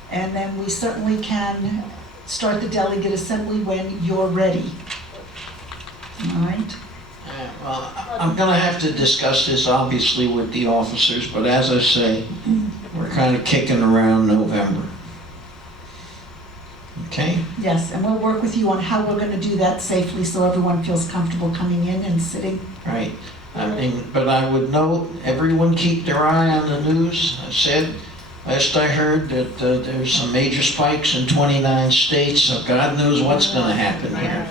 And then we certainly can start the delegate assembly when you're ready. All right? Well, I'm gonna have to discuss this obviously with the officers, but as I say, we're kind of kicking around November. Okay? Yes, and we'll work with you on how we're gonna do that safely so everyone feels comfortable coming in and sitting. Right. I mean, but I would note, everyone keep their eye on the news. I said, last I heard that there's some major spikes in 29 states, so God knows what's gonna happen here.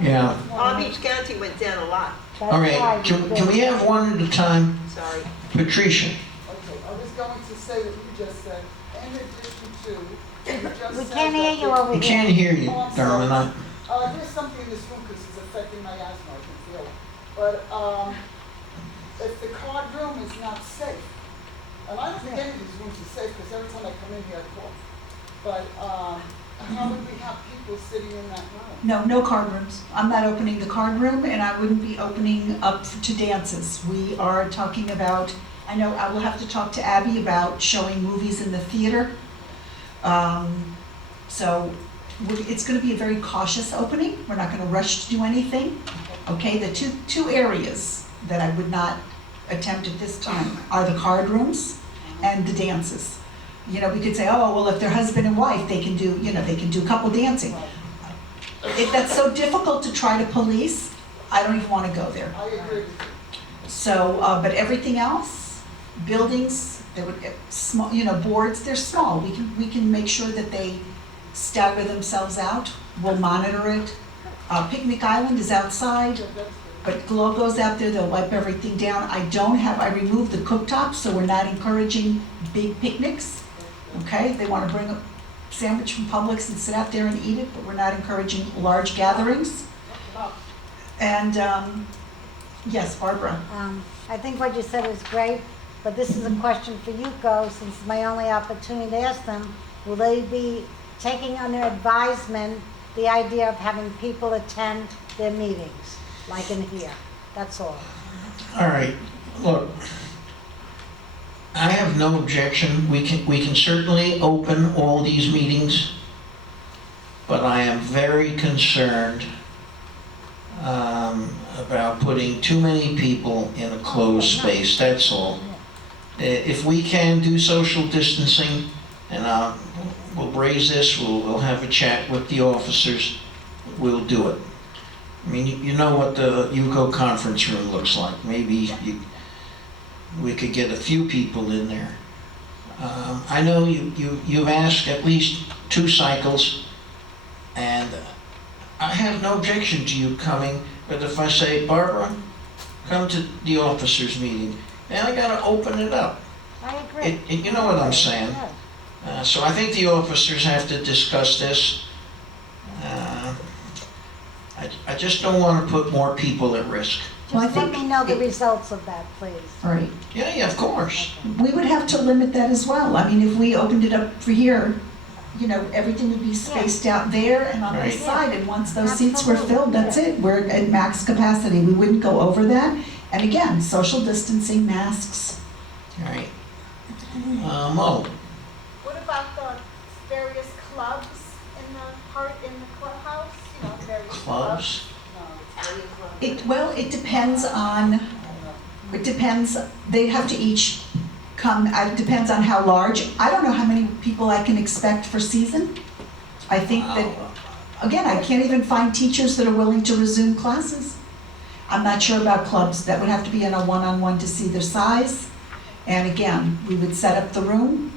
Yeah. Palm Beach County went down a lot. All right, can we have one at a time? Sorry. Patricia? Okay, I was going to say what you just said, in addition to, you just We said can't that hear you the- over We here. can't hear you, Oh, I'm sorry. Darwin. There's something in this room because it's affecting my asthma, I can feel it. But, if the card room is not safe, and I don't think any of these rooms are safe because every time I come in here I cough. But, how would we have people sitting in that room? No, no card rooms. I'm not opening the card room, and I wouldn't be opening up to dances. We are talking about, I know I will have to talk to Abby about showing movies in the theater. So it's gonna be a very cautious opening. We're not gonna rush to do anything. Okay, the two areas that I would not attempt at this time are the card rooms and the dances. You know, we could say, oh, well, if they're husband and wife, they can do, they can do couple dancing. That's so difficult to try to police, I don't even want to go there. I agree with you. So, but everything else, buildings, they would, small, boards, they're small. We can make sure that they stagger themselves out. We'll monitor it. Picnic Island is outside, but Glow goes out there, they'll wipe everything down. I removed the cooktops, so we're not encouraging big picnics. Okay, they want to bring a sandwich from Publix and sit out there and eat it, but we're not encouraging large gatherings. And, yes, Barbara. I think what you said is great, but this is a question for you, since it's my only opportunity to ask them. Will they be taking under advisement the idea of having people attend their meetings, like in here? That's all. All right, look, I have no objection. We can certainly open all these meetings, but I am very concerned about putting too many people in a closed space, that's all. If we can do social distancing, and we'll raise this, we'll have a chat with the officers, we'll do it. I mean, you know what the UCO conference room looks like. Maybe we could get a few people in there. I know you've asked at least 2 cycles, and I have no objection to you coming, but if I say, Barbara, come to the officers meeting, then I gotta open it up. I agree. You know what I'm saying? So I think the officers have to discuss this. I just don't want to put more people at risk. Well, I Just let think me know the results of that, please. All right. Yeah, of course. We would have to limit that as well. I mean, if we opened it up for here, everything would be spaced out there and on Right. this side. And once those seats were filled, that's it. We're at max capacity. We wouldn't go over that. And again, social distancing, masks. All right. Mo? What about the various clubs in the clubhouse? Various clubs. Clubs? It depends on It depends, they have to each come, it depends on how large. I don't know how many people I can expect for season. I think that, again, I can't even find teachers that are willing to resume classes. I'm not sure about clubs, that would have to be in a one-on-one to see their size. And again, we would set up the room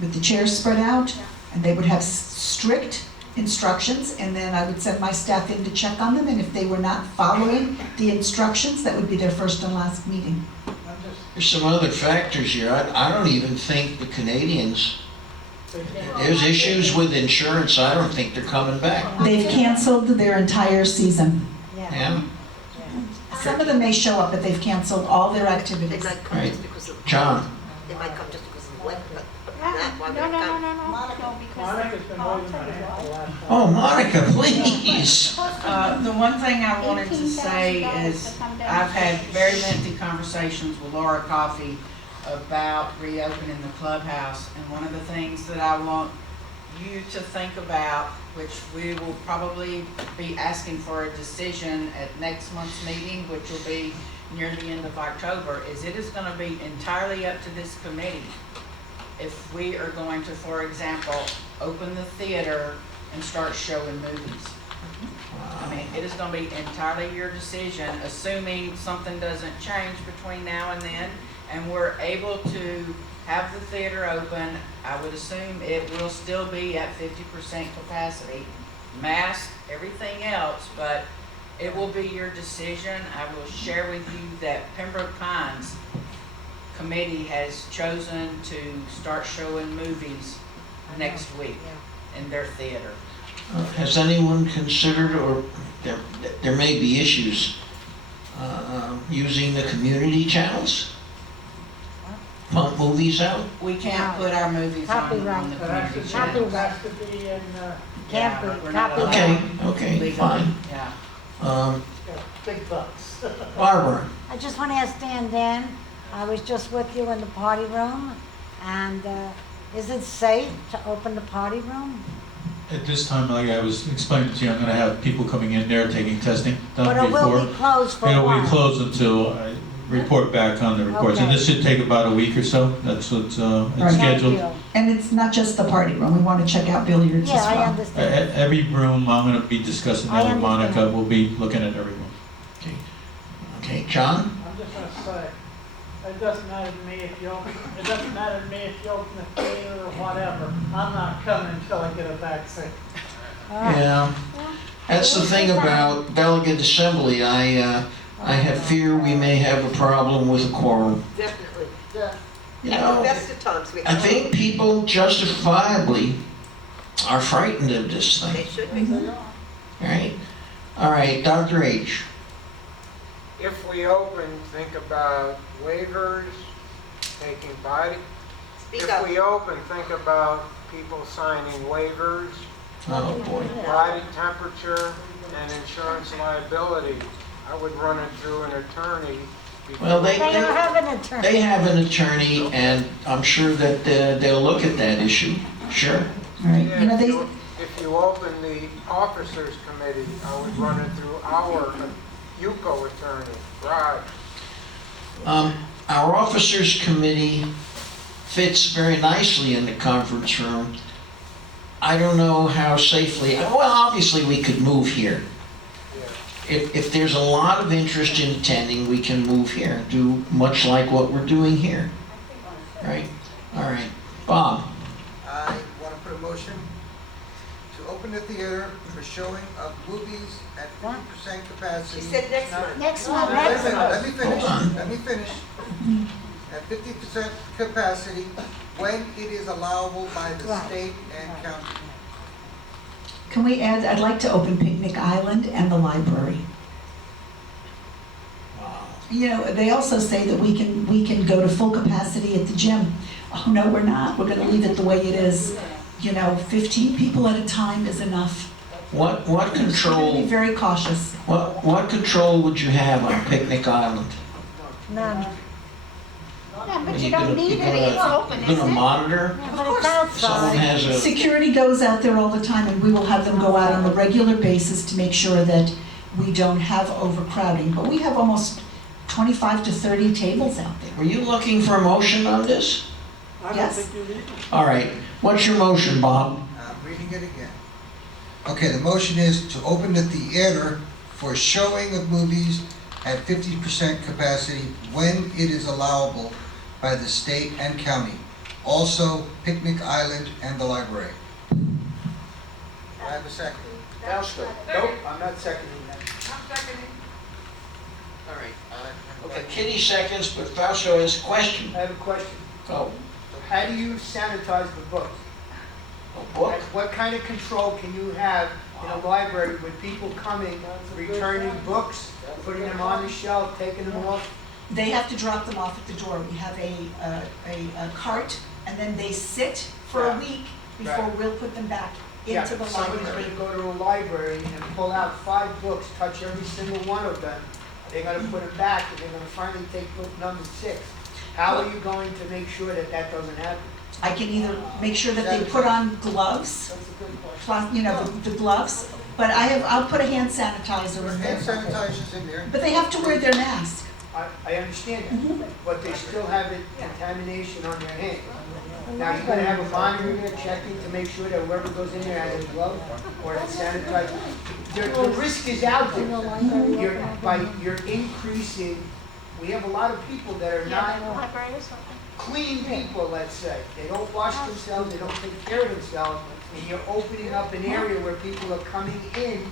with the chairs spread out, and they would have strict instructions, and then I would send my staff in to check on them, and if they were not following the instructions, that would be their first and last meeting. There's some other factors here. I don't even think the Canadians, there's issues with insurance. I don't think they're coming back. They've canceled their entire season. Yeah? Some of them may show up, but they've canceled all their They activities. might come Right. just because of. John? They might come just because of the weather, but No, that one no, would no, no, come. no, no, no, because Monica's been waving my hand the last time. Oh, Monica, please. The one thing I wanted to say $18,000 is, to come down. I've had very lengthy conversations with Laura Coffey about reopening the clubhouse, and one of the things that I want you to think about, which we will probably be asking for a decision at next month's meeting, which will be near the end of October, is it is gonna be entirely up to this committee if we are going to, for example, open the theater and start showing movies. I mean, it is gonna be entirely your decision, assuming something doesn't change between now and then, and we're able to have the theater open. I would assume it will still be at 50% capacity, masked, everything else, but it will be your decision. I will share with you that Pembroke Pines committee has chosen to start showing movies next week in their theater. Has anyone considered, or there may be issues, using the community channels? Pump movies out? We can't put our movies on the Copyright. It has community to channel. be, has to be in, Can't Yeah, be, we're not copyright. Okay, legal. fine. Yeah. big bucks. Barbara? I just want to ask Dan, I was just with you in the party room, and is it safe to open the party room? At this time, like I was explaining to you, I'm gonna have people coming in there taking testing done But it will before. be closed for a It'll while. be closed until I report back on the reports, and Okay. this should take about a week or so. That's what's Right. it's scheduled. Thank you. And it's not just the party room, we want to check out billiards as Yeah, I well. understand. Every room, I'm gonna be discussing I that with Monica, understand. we'll be looking at every room. Okay, John? I'm just gonna say, it doesn't matter to me if you open, it doesn't matter to me if you open the theater or whatever. I'm not coming until I get a vaccine. Yeah, that's the thing about delegate assembly. I have fear we may have a problem with a quorum. Definitely. Yeah. You At the know, best of times, we I think people justifiably are frightened of this they thing, should be. right? All right, Dr. H. If we open, think about waivers, taking body. Speak If up. we open, think about people signing waivers, Oh, boy. body temperature, and insurance liability. I would run it through an attorney. before- Well, They don't have an attorney. They have an attorney, and I'm sure that they'll look at that issue. Sure. Right, Yeah, you know, if you open the officers committee, I would run it through our UCO attorney, Rod. Our officers committee fits very nicely in the conference room. I don't know how safely, well, obviously we could move here. If there's a lot of interest in attending, we can move here, do much like what we're doing here. Right? All right. Bob? I want to put a motion to open the theater for showing of movies at 50% capacity. She said next month. Next Wait month, a next minute, month. let me finish, Hold on. let me finish. At 50% capacity, when it is allowable by the Right. state and county. can we add, I'd like to open Picnic Island and the library. You know, they also say that we can go to full capacity at the gym. Oh, no, we're not, we're gonna leave it the way it is. You know, 15 people at a time is enough. What We're gonna be control, very cautious. what control would you have on Picnic Island? None. Yeah, but Are you don't gonna- need you it, it's gonna- open, you isn't gonna it? monitor? Yeah, but it's Someone outside. has a, Security goes out there all the time, and we will have them go out on a regular basis to make sure that we don't have overcrowding. But we have almost 25 to 30 tables out there. Were you looking for a motion on this? I don't Yes. think you need it. All right, what's your motion, Bob? I'm reading it again. Okay, the motion is to open the theater for showing of movies at 50% capacity when it is allowable by the state and county. Also, Picnic Island and the library. Do I have a second? Fausto, nope, I'm not seconding that. I'm seconding. All right. Okay, Kitty seconds, but Fausto has a question. I have a question. Go. How do you sanitize the books? A book? What kind of control can you have in a library with people coming, returning books, putting them on the shelf, taking them off? They have to drop them off at the door. We have a cart, and then they sit for a Right. week before Right. we'll put them back Yeah, into the someone's library. gonna go to a library and pull out 5 books, touch every single one of them. They're gonna put them back, and they're gonna finally take book number 6. How are you going to make sure that that doesn't happen? I can either make sure that they put on gloves, That's a good question. you know, the gloves, but I'll put a hand sanitizer in Hand there. sanitizer's in there. But they have to wear their mask. I understand that, but they still have it contamination on their hands. Now, you're gonna have a monitor there checking to make sure that whoever goes in there has a glove or it's sanitized. The risk is out there. You're increasing, we have a lot of people that are not clean people, let's say. They don't wash themselves, they don't take care of themselves, and you're opening up an area where people are coming in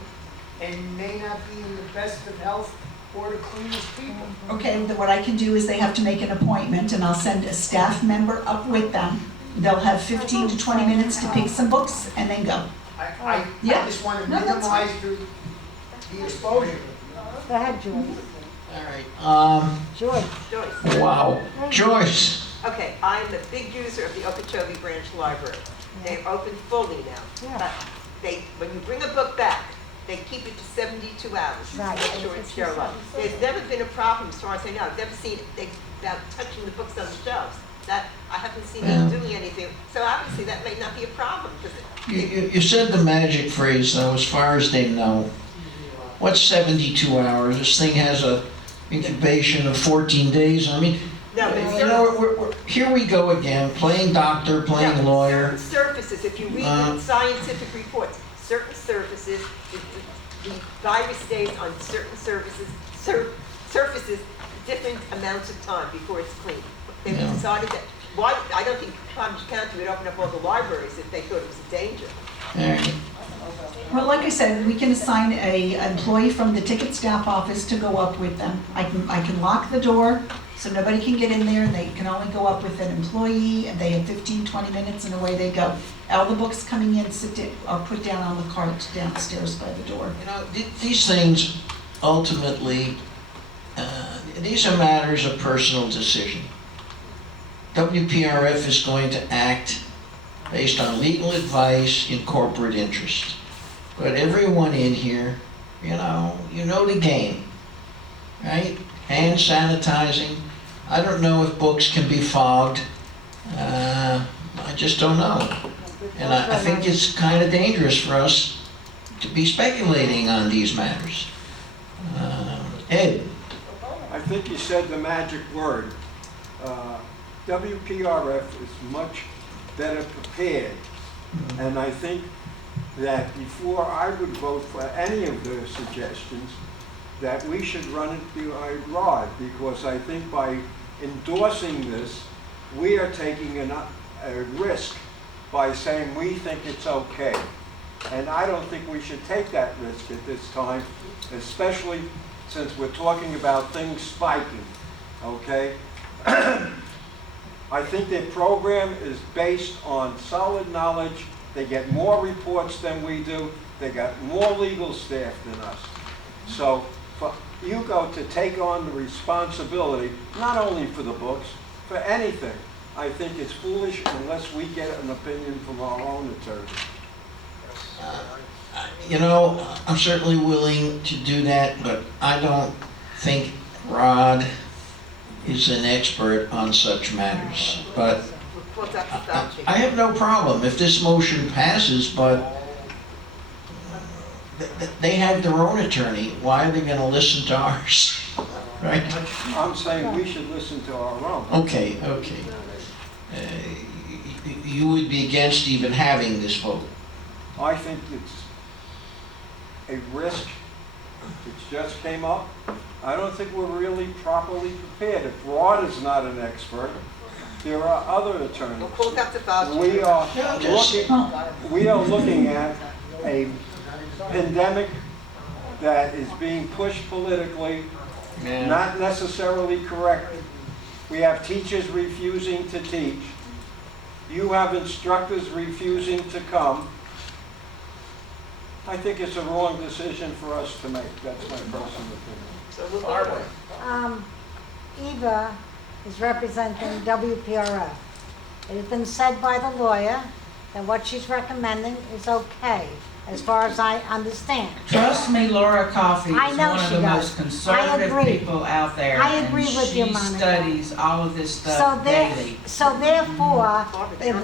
and may not be in the best of health or the cleanest people. Okay, then what I can do is they have to make an appointment, and I'll send a staff member up with them. They'll have 15 to 20 minutes to pick some books and then go. I Yeah. just want to No, that's minimize the exposure. Go ahead, Joyce. All right, Joyce. wow. Joyce, Okay, I'm a big user of the Okeechobee Branch Library. They're open fully now. Yeah. But when you bring a book back, they keep it to 72 hours to Right. make sure it's sterilized. There's never been a problem, as far as I know. I've never seen they about touching the books on the shelves. That, I haven't seen them doing anything. So obviously that may not be a problem, because you said the magic phrase, though, as far as they know. What's 72 hours? This thing has a incubation of 14 days. I mean, no, but you know, here we go again, playing doctor, playing lawyer. certain surfaces, if you read the scientific reports, certain surfaces, the virus stays on certain surfaces different amounts of time before it's clean. They've Yeah. decided that, why, I don't think Palm Beach County would open up all the libraries if they thought it was a danger. All right. Well, like I said, we can assign a employee from the ticket staff office to go up with them. I can lock the door, so nobody can get in there, and they can only go up with an employee, and they have 15, 20 minutes, and away they go. All the books coming in are put down on the cart downstairs by the door. You know, these things ultimately, these are matters of personal decision. WPRF is going to act based on legal advice in corporate interest. But everyone in here, you know the game, right? Hand sanitizing. I don't know if books can be fogged. I just don't know. And I think it's kind of dangerous for us to be speculating on these matters. Ed? I think you said the magic word. WPRF is much better prepared. And I think that before I would vote for any of their suggestions, that we should run it by Rod, because I think by endorsing this, we are taking a risk by saying we think it's okay. And I don't think we should take that risk at this time, especially since we're talking about things spiking, okay? I think their program is based on solid knowledge. They get more reports than we do. They got more legal staff than us. So for UCO to take on the responsibility, not only for the books, for anything, I think it's foolish unless we get an opinion from our own attorney. You know, I'm certainly willing to do that, but I don't think Rod is an expert on such matters. But I have no problem if this motion passes, but they have their own attorney. Why are they going to listen to ours? Right? right. I'm saying we should listen to our own. Okay. You would be against even having this vote? I think it's a risk. It just came up. I don't think we're really properly prepared. If Rod is not an expert, there are other attorneys. We'll call Dr. Fauci. We are looking at a pandemic that is being pushed politically, not necessarily correct. We have teachers refusing to teach. You have instructors refusing to come. I think it's a wrong decision for us to make. That's my personal opinion. So we'll go on. Eva is representing WPRF. It has been said by the lawyer that what she's recommending is okay, as far as I understand. Trust me, Laura Coffey I is know one of she the does. most conservative I agree. people out there. I agree with you, And Monica. she studies all of this stuff daily. So therefore, if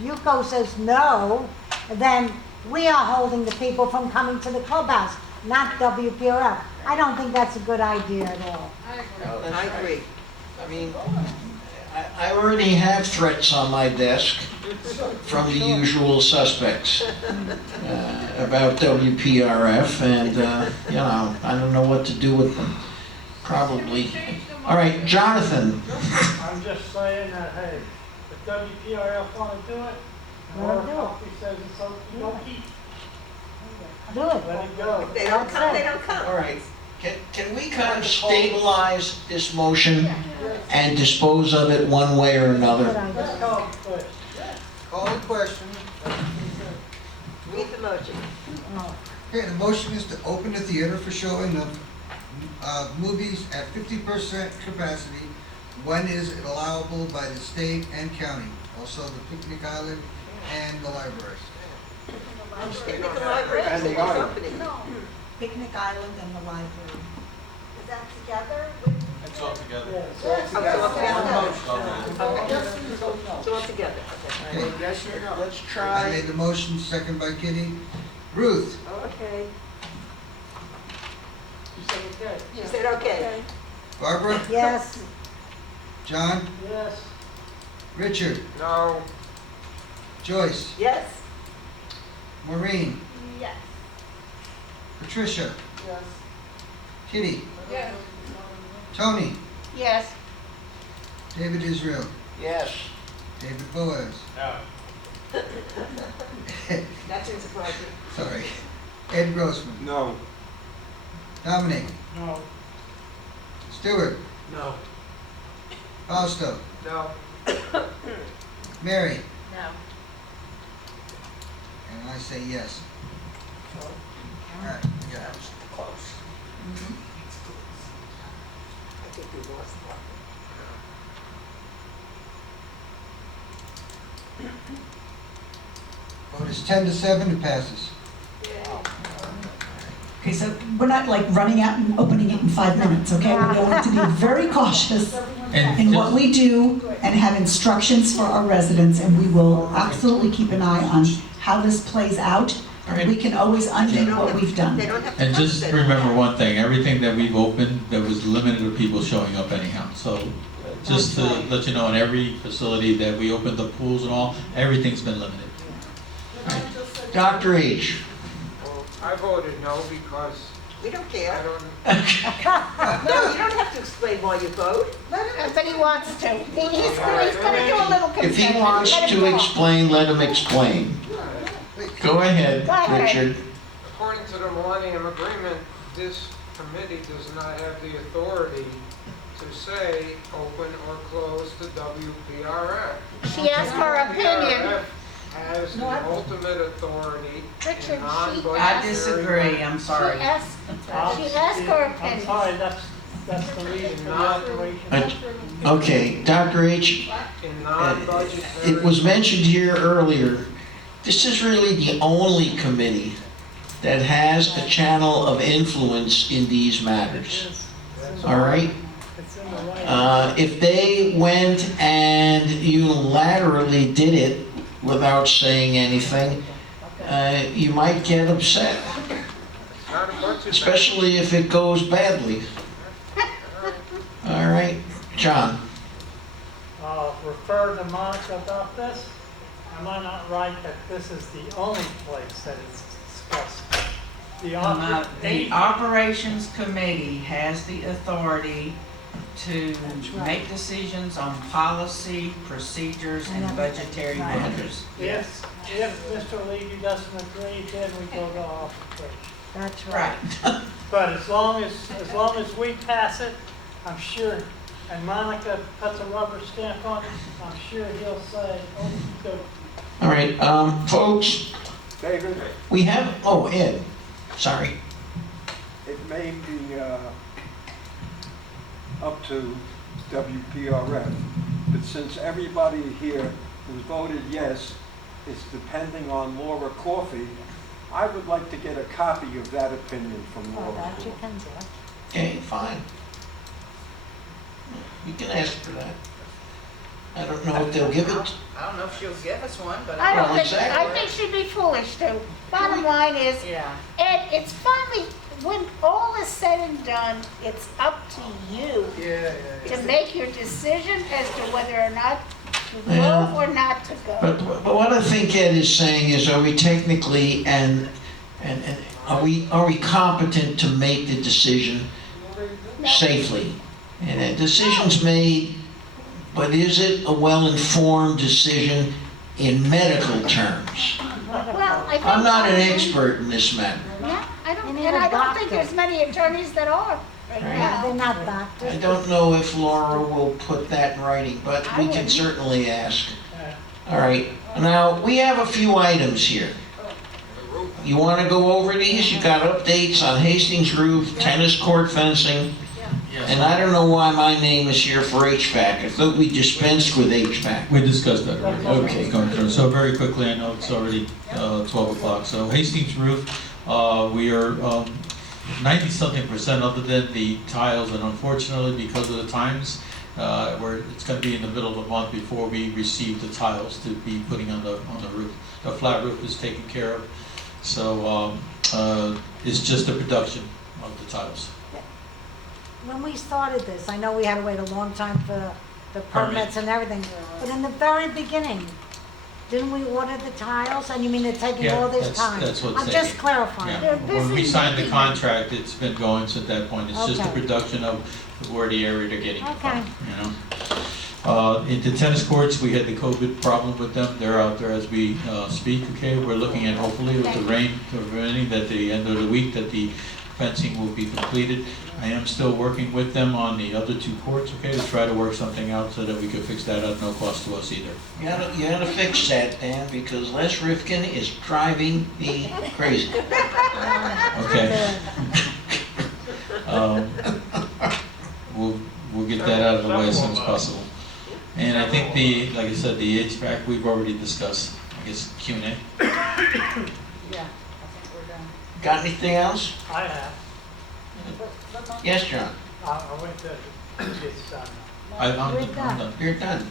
UCO says no, then we are holding the people from coming to the clubhouse, not WPRF. I don't think that's a good idea at all. I agree. I mean, I already have threats on my desk from the usual suspects about WPRF, and, I don't know what to do with them. Probably. All right, Jonathan. I'm just saying that, hey, if WPRF want to do it, Laura Coffey says it's okay, don't keep. Do it. Let it go. If they don't come, they don't come. All right. Can we kind of stabilize this motion and dispose of it one way or another? Let's call it quits. Call the question. Read the motion. Okay, the motion is to open the theater for showing of movies at 50% capacity. When is it allowable by the state and county? Also the picnic island and the library. Picnic and library, And the it's island. opening. No, Picnic Island and the library. is that together with? It's all together. Yeah, So it's Oh, so all together? Motion. So all together, okay. Okay, Yes or no? Let's I try. made the motion, second by Kitty. Ruth, Okay. You said okay. She said okay. Barbara, Yes, John, Yes. Richard, No, Joyce, Yes? Maureen, Yes. Patricia, Yes. Kitty, Yes. Tony, Yes. David Israel, Yes. David Boaz. That's surprising. Sorry. Ed Grossman, No. Dominic, No. Stewart, No. Fausto, no. Mary, No. and I say yes. All right, we got it. I think we lost that. Vote is 10-7, it passes. Okay, so we're not like running out and opening it in 5 minutes, okay? We're going to be very cautious And in what just- we do and have instructions for our residents, and we will absolutely keep an eye on how this plays out. We can always undo what we've done. They don't have to And come, just they don't remember have one thing, everything that we've opened, there was limited of people showing up anyhow. So just to let you know, in every facility that we opened the pools and all, everything's been limited. Dr. H. Well, I voted no because We don't I care. don't, No, you don't have to explain why you vote. But he wants to. He's gonna do a little concession. If he wants Let him to go. explain, let him explain. Go ahead, Go ahead. Richard. according to the Millennium Agreement, this committee does not have the authority to say open or close the WPRF. She asked her opinion. WPRF has the ultimate authority Richard, in she non-budgetary. I disagree, I'm She sorry. asked her I'm opinion. sorry, that's the reason for the operation. Okay, Dr. H., In non-budgetary. it was mentioned here earlier, this is really the only committee that has a channel of influence in these matters. All right? It's in the way. If they went and unilaterally did it without saying anything, you might get upset. Not a budget. especially if it goes badly. All right, John? Refer to Monica about this. Am I not right that this is the only place that it's discussed? The The operations committee has the authority to make decisions on policy, procedures, and budgetary matters. If Mr. Levy doesn't agree, then we go to arbitration. That's Right. But as long as we pass it, I'm sure, and Monica puts a rubber stamp on it, I'm sure he'll say, oh, good. All right, folks, David, we have, oh, Ed, sorry. it may be up to WPRF, but since everybody here who's voted yes is depending on Laura Coffey, I would like to get a copy of that opinion from Well, Laura. that you can do. Okay, fine. You can ask for that. I don't know if they'll give it. I don't know if she'll give us one, but. I don't Well, think, exactly. I think she'd be foolish to. Bottom line is, Yeah. Ed, it's finally, when all is said and done, it's up to you to make your decision as to whether or not to go Yeah. or not to go. But what I think Ed is saying is, are we technically and are we competent to make the decision safely? And a decision's made, but is it a well-informed decision in medical terms? Well, I think. I'm not an expert in this matter. Yeah, I don't, You need and a I don't think doctor. there's many attorneys that are right now. They're not doctors. I don't know if Laura will put that in writing, but we can certainly ask. All right, now, we have a few items here. You want to go over these? You got updates on Hastings roof, tennis court fencing, and I don't know why my name is here for HVAC. I thought we dispensed with HVAC. We discussed that already. Okay. Going through. So very quickly, I know it's already 12 o'clock. So Hastings roof, we are 90-something% other than the tiles, and unfortunately, because of the times, it's going to be in the middle of the month before we receive the tiles to be putting on the roof. The flat roof is taken care of, so it's just the production of the tiles. When we started this, I know we had to wait a long time for the permits and everything, but in the very beginning, didn't we order the tiles? And you mean they're taking Yeah, all this that's- time? that's what's I'm just taking- clarifying. Yeah. When we busy signed the making- contract, it's been going since that point. It's just the Okay. production of where the area they're getting it Okay. from, you know? In the tennis courts, we had the COVID problem with them. They're out there as we speak, okay? We're looking at hopefully with the rain, that the end of the week, that the fencing will be completed. I am still working with them on the other two courts, okay, to try to work something out so that we could fix that at no cost to us either. You gotta fix that, Dan, because Les Rifkin is driving me crazy. Okay. We'll get that out of the way as soon as possible. And I think like I said, the HVAC, we've already discussed, I guess, Q&A. Yeah, I think we're done. Got anything else? I have. Yes, John? I went to this, I'm done. You're done.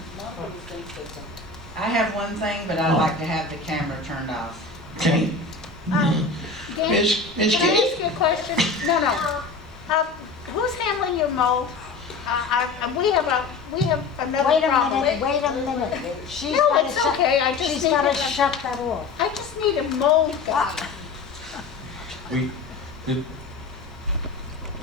I have one thing, but I'd like to have the camera turned off. Okay. Dan, Ms. can I Kitty? ask you a question? No. Who's handling your mold? We have another Wait a problem. minute, wait a minute. She's No, gotta it's shut- okay, I just She's need gotta to- shut that off. I just need a mold guy. The